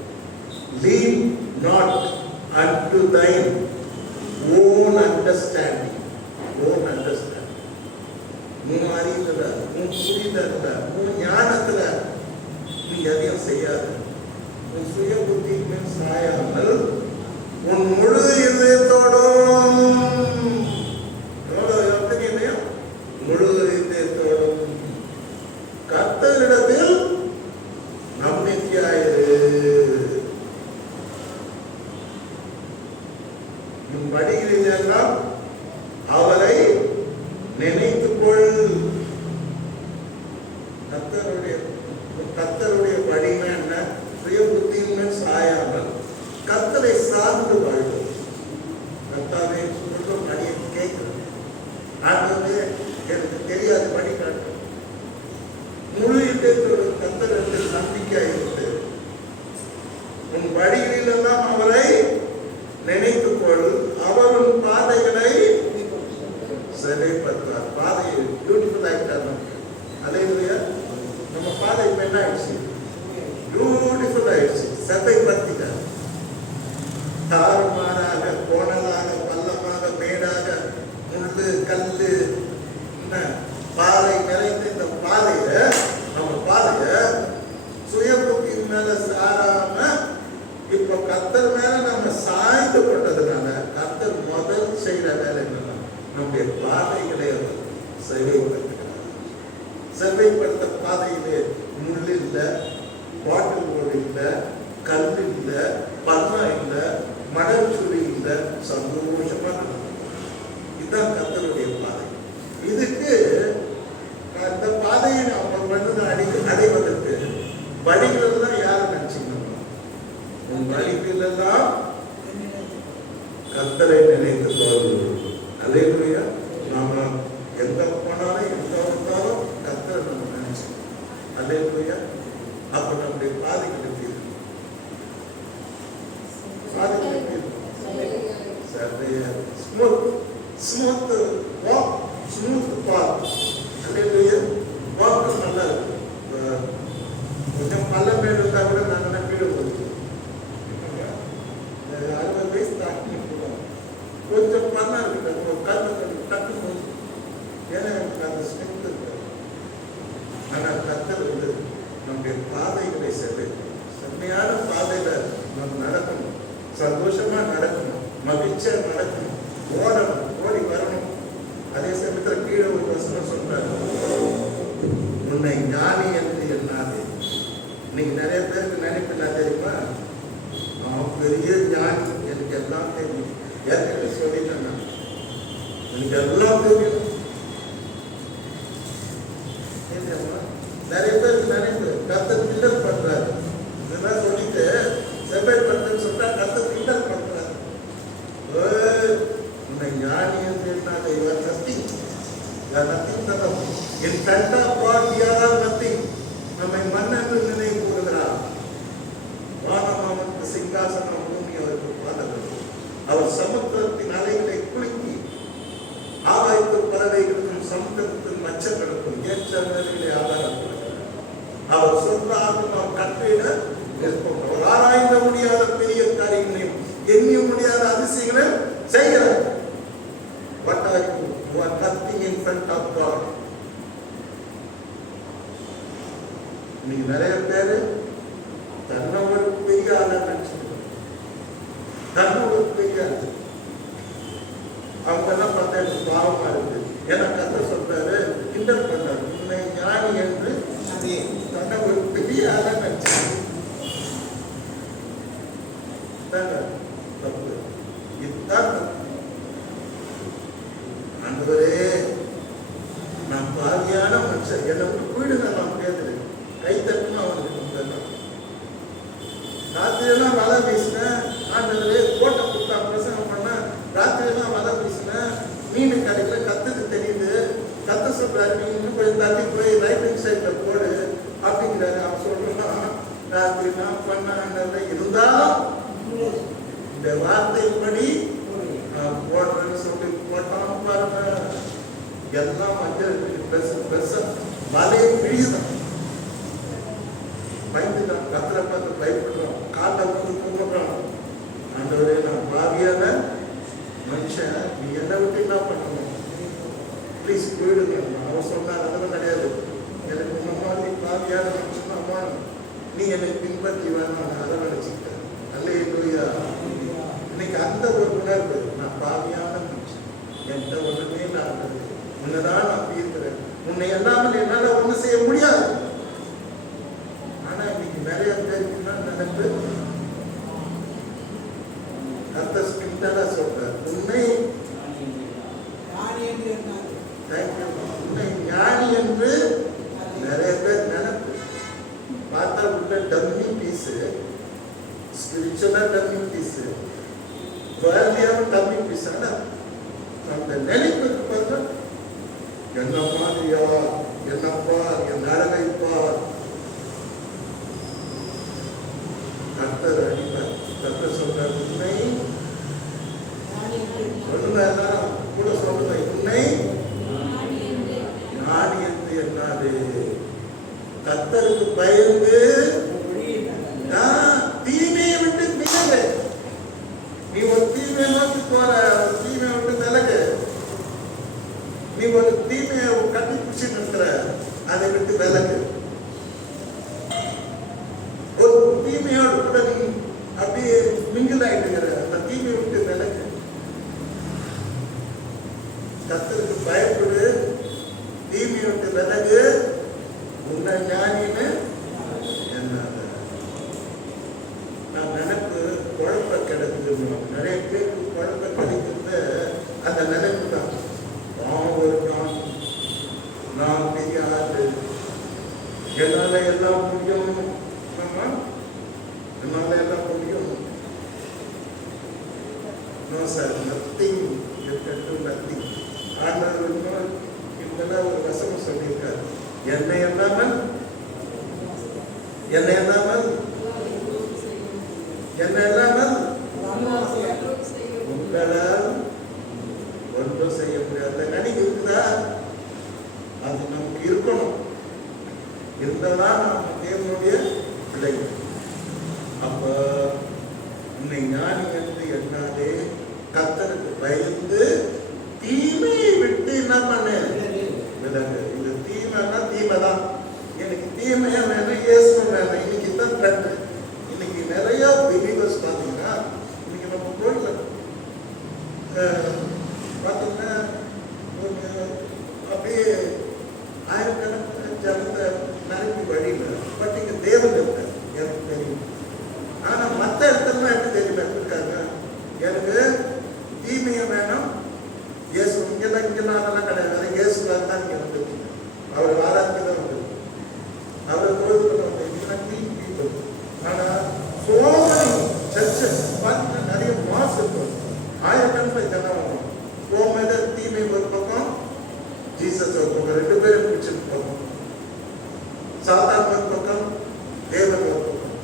lean not unto thine own understanding. own understanding. உன் அறிவுல, உன் புரிதல்ல, உன் ஞானத்துல நீ எதையும் செய்யாது. உன் சுய புத்தியின் மேல் சாயாமல் உன் முழு இதயத்தோடும், எப்படி இல்லையா, முழு இதயத்தோடும் கர்த்தரிடத்தில் நம்பிக்கையாயிரு. உன் வழிகளில் எல்லாம் அவரை நினைத்துக் கொள். கர்த்தருடைய வழினா என்ன? சுய புத்தியின் சாயாமல் கர்த்தரை சார்ந்து வாழ்வோம். கர்த்தாவே சொல்லும் அடியை கேட்கிறேன், ஆகவே எனக்கு தெரியாது வழிகாட்டு. முழு இதயத்தோடு கர்த்தரிடத்தில் நம்பிக்கையாக இருந்து உன் வழிகளில் எல்லாம் அவரை நினைத்துக் கொள். அவர் உன் பாதைகளை செவைப்படுத்துவார். பாதையை பியூட்டிஃபுல் ஆகிட்டார். அல்லேலூயா. நம்ம பாதை இப்ப என்ன ஆயிடுச்சு? பியூட்டிஃபுல் ஆயிடுச்சு. செவைப்படுத்திட்டார். தாறுமாறாக, கோணலாக, பள்ளமாக, மேடாக, முள்ளு, கல்லு, பாறை நிறைந்த இந்த பாதைய, நம்ம பாதைய சுய புத்தியின் மேல சாராம இப்ப கர்த்தர் மேல நம்ம சாய்ந்து கொண்டதுனால கர்த்தர் முதல் செய்யற வேலை என்னன்னா நம்முடைய பாதைகளை செவைப்படுத்துகிறார். செவைப்படுத்த பாதையிலே முள் இல்லை, பாட்டில் ஓடு இல்லை, கல் இல்லை, பள்ளம் இல்லை, மணல் சுழி இல்லை, சந்தோஷமா நடக்கும். இதுதான் கர்த்தருடைய பாதை. இதுக்கு அந்த பாதையை நம்ம அடைவதற்கு வழிகள் தான் யாரும் நினைச்சுக்கணும். உன் வழிகள் எல்லாம் கர்த்தரை நினைத்து தோல்வி. அல்லேலூயா. நாம எங்க போனாலும் எங்க வந்தாலும் கர்த்தரை நம்ம நினைச்சோம். அல்லேலூயா. அப்ப நம்முடைய பாதைகள் எப்படி இருக்கு? பாதைகள் எப்படி இருக்கு? ஸ்மூத் வாக், ஸ்மூத் பாத். அல்லேலூயா. வாக்கு நல்லா இருக்கு. கொஞ்சம் பள்ளம் மேடு இருந்தா கூட நல்லா கீழே போகுது. 60 வயசு தாக்கி கொஞ்சம் பண்ணா இருக்கு, டக்கு போகுது. ஏன்னா எனக்கு அந்த ஸ்ட்ரென்த் இருக்கு. ஆனால் கர்த்தர் வந்து நம்முடைய பாதைகளை செம்மையான பாதையில நம்ம நடக்கணும், சந்தோஷமா நடக்கணும், மகிழ்ச்சியா நடக்கணும், ஓடணும், ஓடி வரணும். அதே சமயத்தில் கீழே ஒரு வசனம் சொல்றாரு, உன்னை ஞானி என்று எண்ணாதே. இன்னைக்கு நிறைய பேருக்கு நினைப்பினா தெரியுமா, நான் பெரிய ஞானி, எனக்கு எல்லாம் தெரியும். ஏற்கனவே சொல்லிட்டேன், எனக்கு எல்லாம் தெரியும். நிறைய பேருக்கு நினைப்பு கர்த்தர் கிண்டல் பண்றாரு. இதெல்லாம் சொல்லிட்டு செவ்வாய்ப்படுத்துன்னு சொல்லிட்டா கர்த்தர் கிண்டல் பண்றாரு. உன்னை ஞானி என்று எண்ணாதே. You are nothing. You are nothing but in front of God we are nothing. நம்மை மன்னன்று நினைவு கூறுகிறார். வானம் அவனுக்கு சிங்காசனம், பூமி அவருக்கு பாதங்கள். அவர் சமுத்திரத்தின் அலைகளை குலுக்கி ஆகாயத்து பறவைகளுக்கும் சமுத்திரத்தின் மச்சங்களுக்கும் ஏற்ற நிலைகளை ஆதாரம் கொடுக்கிறார். அவர் சொல்லாகும் நாம் கற்றிட நிற்போம். அவர் ஆராய்ந்த முடியாத பெரிய காரியங்களையும் எண்ணி முடியாத அதிசயங்களையும் செய்கிறார். What are you? You are nothing in front of God. நீங்க நிறைய பேரு தன்னோட பெரிய ஆளா நினைச்சுக்கணும். தன்னோட பெரிய ஆள் அவங்க எல்லாம் பார்த்தா எனக்கு பாவமா இருக்கு. ஏன்னா கர்த்தர் சொல்றாரு, கிண்டல் பண்ணாரு, உன்னை ஞானி என்று தன்னை ஒரு பெரிய ஆளா நினைச்சுக்கணும். தப்பு. இதுதான் ஆண்டவரே, நான் பாதியான மனுஷன், என்னை போயிடுங்க, நான் பேசுறேன். கை தட்டுன்னு அவனுக்கு காத்திரெல்லாம் வள வலை வீசினேன், ஆண்டவரே கோட்டை கொடுத்தா பிரசங்கம் பண்ண, ராத்திரியெல்லாம் வலை வீசினேன், மீன் கிடைக்கல, கத்துக்கு தெரியுது, கத்த சொல்றாரு, நீ இன்னும் கொஞ்சம் தள்ளி போய் ரைட்டிங் சைட்ல போடு அப்படிங்கிறாரு. அவன் சொல்றான், ராத்திரி நான் பண்ண ஆண்டவரே, இருந்தாலும் இந்த வார்த்தைப்படி நான் போடுறேன்னு சொல்லி போட்டான் பாருங்க. எல்லாம் மஞ்சள் பெருச வலையை பிழிதான் பயந்துட்டான். கத்திர பார்த்து பயப்படுறான், காலை வந்து கூப்பிடுறான், ஆண்டவரே நான் பாவியான மனுஷன், நீ என்னை விட்டு என்ன பண்ணணும், ப்ளீஸ் போயிடுங்க. அவர் சொன்னார், அதெல்லாம் கிடையாது, எனக்கு உன்ன மாதிரி பாவியான மனுஷன் அம்மா, நீ என்னை பின்பற்றி வேணும், அதை நினைச்சுக்கிட்டேன். அல்லேலூயா. இன்னைக்கு அந்த ஒரு உணர்வு, நான் பாவியான மனுஷன், என்கிட்ட ஒண்ணுமே இல்லாதது, உன்னதான் நான் தீர்க்கிறேன், உன்னை எல்லாமே என்னால ஒண்ணு செய்ய முடியாது. ஆனா இன்னைக்கு நிறைய பேருக்கு நினைப்பு கர்த்தர் சொல்றார், உன்னை உன்னை ஞானி என்று நிறைய பேர் நினைப்பு பார்த்தா உள்ள dummy piece, spiritually dummy piece, வேர்லியான டம்மி பீஸ். ஆனா அந்த நினைப்பு பார்த்தா என்ன மாதிரியா, என்னப்பா, என் அழகைப்பா, கர்த்தர் அடிப்பார். கர்த்தர் சொல்றார், உன்னை சொல்லுங்க, கூட சொல்லுங்க, உன்னை ஞானி என்று என்னாது. கர்த்தருக்கு பயந்து தீமையை விட்டு விலகு. நீ ஒரு தீமையை நோக்கி போற, ஒரு தீமையை விட்டு விலகு. நீ ஒரு தீமையை கட்டி பிடிச்சி நிற்கிற, அதை விட்டு விலகு. ஒரு தீமையோடு கூட நீ அப்படியே மிங்கில் ஆயிட்டுங்கிற, அந்த தீமையை விட்டு விலகு. கர்த்தருக்கு பயப்படு, தீமையை விட்டு விலகு, உன்னை ஞானின்னு என்னாத. நான் நினைப்பு குழப்ப கிடக்குது. நிறைய பேருக்கு குழப்ப கிடைக்கிறது அந்த நினைப்பு தான். நான் பெரிய ஆளு, என்னால எல்லாம் முடியும், என்னால எல்லாம் முடியும். No sir, nothing, nothing. ஆண்டவர் இப்பதான் ஒரு வசனம் சொல்லியிருக்காரு, என்னை என்னாமல் உங்களால் ஒன்றும் செய்ய முடியாது. நினைவு இருக்குதா? அது நமக்கு இருக்கணும். இருந்தாதான் நம்ம தேவனுடைய பிள்ளைகள். அப்ப உன்னை ஞானி என்று என்னாலே கர்த்தருக்கு பயந்து தீமையை விட்டு என்ன பண்ணு, விலகு. இது தீமைன்னா தீமைதான். எனக்கு தீமையா வேணும், இயேசுவும் வேணும். இன்னைக்கு தான் கண்டு இன்னைக்கு நிறைய பிலீவர்ஸ் பார்த்தீங்கன்னா, இன்னைக்கு நம்ம கோயில பார்த்தீங்கன்னா அப்படியே ஆயிரக்கணக்கான ஜனத்தை நிரப்பி வழியில், பட் இங்க தேவன் இருக்கார், எனக்கு தெரியும். ஆனா மற்ற இடத்துல எப்படி தெரியுமா இருக்காங்க, எனக்கு தீமையை வேணும், இயேசு இங்கெல்லாம் அதெல்லாம் கிடையாது, இயேசு தான் இங்க வந்து அவர் ஆராய்ச்சி தான் வந்து அவர் கோயிலுக்கு வந்து. ஆனா சோமனி சர்ச்சஸ் பார்த்தீங்கன்னா நிறைய மாசு இருக்கும், ஆயிரக்கணக்கில் ஜனம் வரும். கோமத தீமை ஒரு பக்கம், ஜீசஸ் ஒரு பக்கம், ரெண்டு பேரும் பிடிச்சிட்டு போகும். சாத்தான் ஒரு பக்கம், தேவன் ஒரு பக்கம்,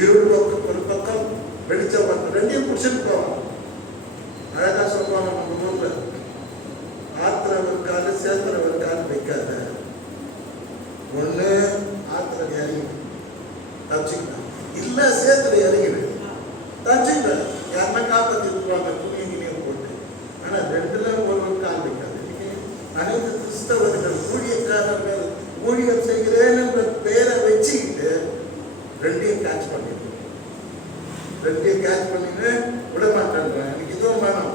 இருள் பக்கம் ஒரு பக்கம், வெளிச்சம் பக்கம், ரெண்டையும் பிடிச்சிட்டு போவாங்க. அழகா சொல்லுவாங்க நம்ம ஊர்ல, ஆத்திர ஒரு காலு சேத்திர ஒரு காலு வைக்காத. ஒண்ணு ஆத்திர இறங்கி தப்பிச்சுக்கிட்டான், இல்ல சேத்துல இறங்கிடு தப்பிச்சுக்கிட்ட, யாருன்னா காப்பாத்தி இருப்பாங்க துணியும் போட்டு. ஆனா ரெண்டுல ஒரு கால் வைக்காது. அனைத்து கிறிஸ்தவர்கள் ஊழியக்காரர்கள் ஊழியம் செய்கிறேன் என்ற பெயரை வச்சுக்கிட்டு ரெண்டையும் கேட்ச் பண்ணிட்டு விட மாட்டேன். எனக்கு இதுவும் வேணும்,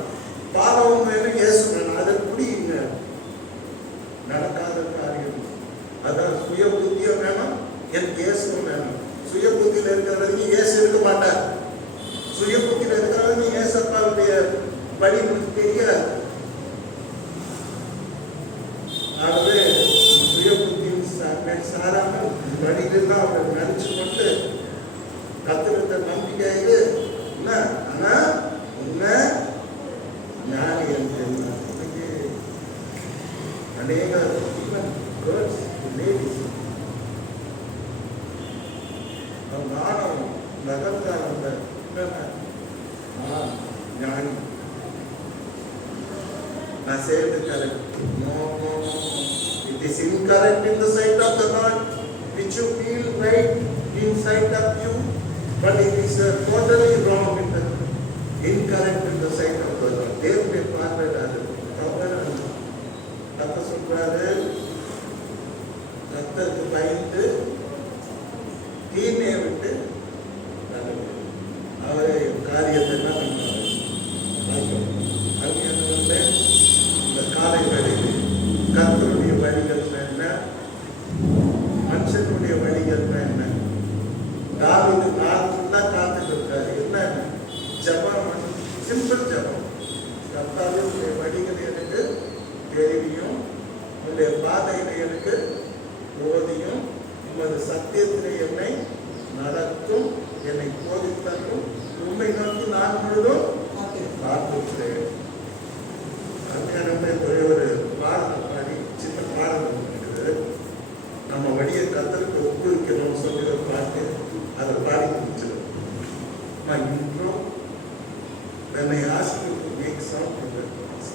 பாவமும் வேணும், இயேசு வேணும், அதை குடிங்க. நடக்காத காரியம். அதான் சுய புத்தியும் வேணும், எனக்கு இயேசுவும் வேணும். சுய புத்தியில இருக்கிறவங்க இயேசு இருக்க மாட்டார். சுய புத்தியில இருக்கிறவங்க இயேசப்பாவுடைய வழி தெரியாது. ஆகவே சுய புத்தியின் சாராமல் வழியிலாம் அவர் நினைச்சு கொண்டு கத்திரத்தை நம்பிக்கையில ஞானி. நான் செய்யறது correct. No, no, no. It is incorrect in the sight of the Lord, which you feel right inside of you, but it is totally wrong in the incorrect in the sight of the Lord. தேவனுடைய பார்வையில் அது தவறானது. கர்த்தர் சொல்றாரு, கர்த்தருக்கு பயந்து தீமையை விட்டு அவரை காரியத்தை என்ன பண்ணுவாரு. அங்கே இந்த காலை வேளையில் கர்த்தருடைய வழிகள் என்ன, மனுஷனுடைய வழிகள் என்ன. தாவீது நாள் ஃபுல்லா காத்துட்டு இருக்காரு. என்ன ஜபம், சிம்பிள் ஜபம். கர்த்தாவே உடைய வழிகள் எனக்கு தெரியும், உடைய பாதையில எனக்கு போதியும், உமது சத்தியத்திலே என்னை நடத்தும், என்னை போதித்தரும், உண்மை நோக்கி நான் முழுதும் காத்துக்கிறேன். அருமையான ஒரு பாடல் பாடி சின்ன பாடல் இருக்குது. நம்ம வழியை கத்தருக்கு ஒப்புவிக்கணும்னு சொல்லி ஒரு பாட்டு, அதை பாடி முடிச்சிடும். நான் intro, when I ask you to make sound in the class.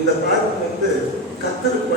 இந்த பாட்டு கத்தருக்கு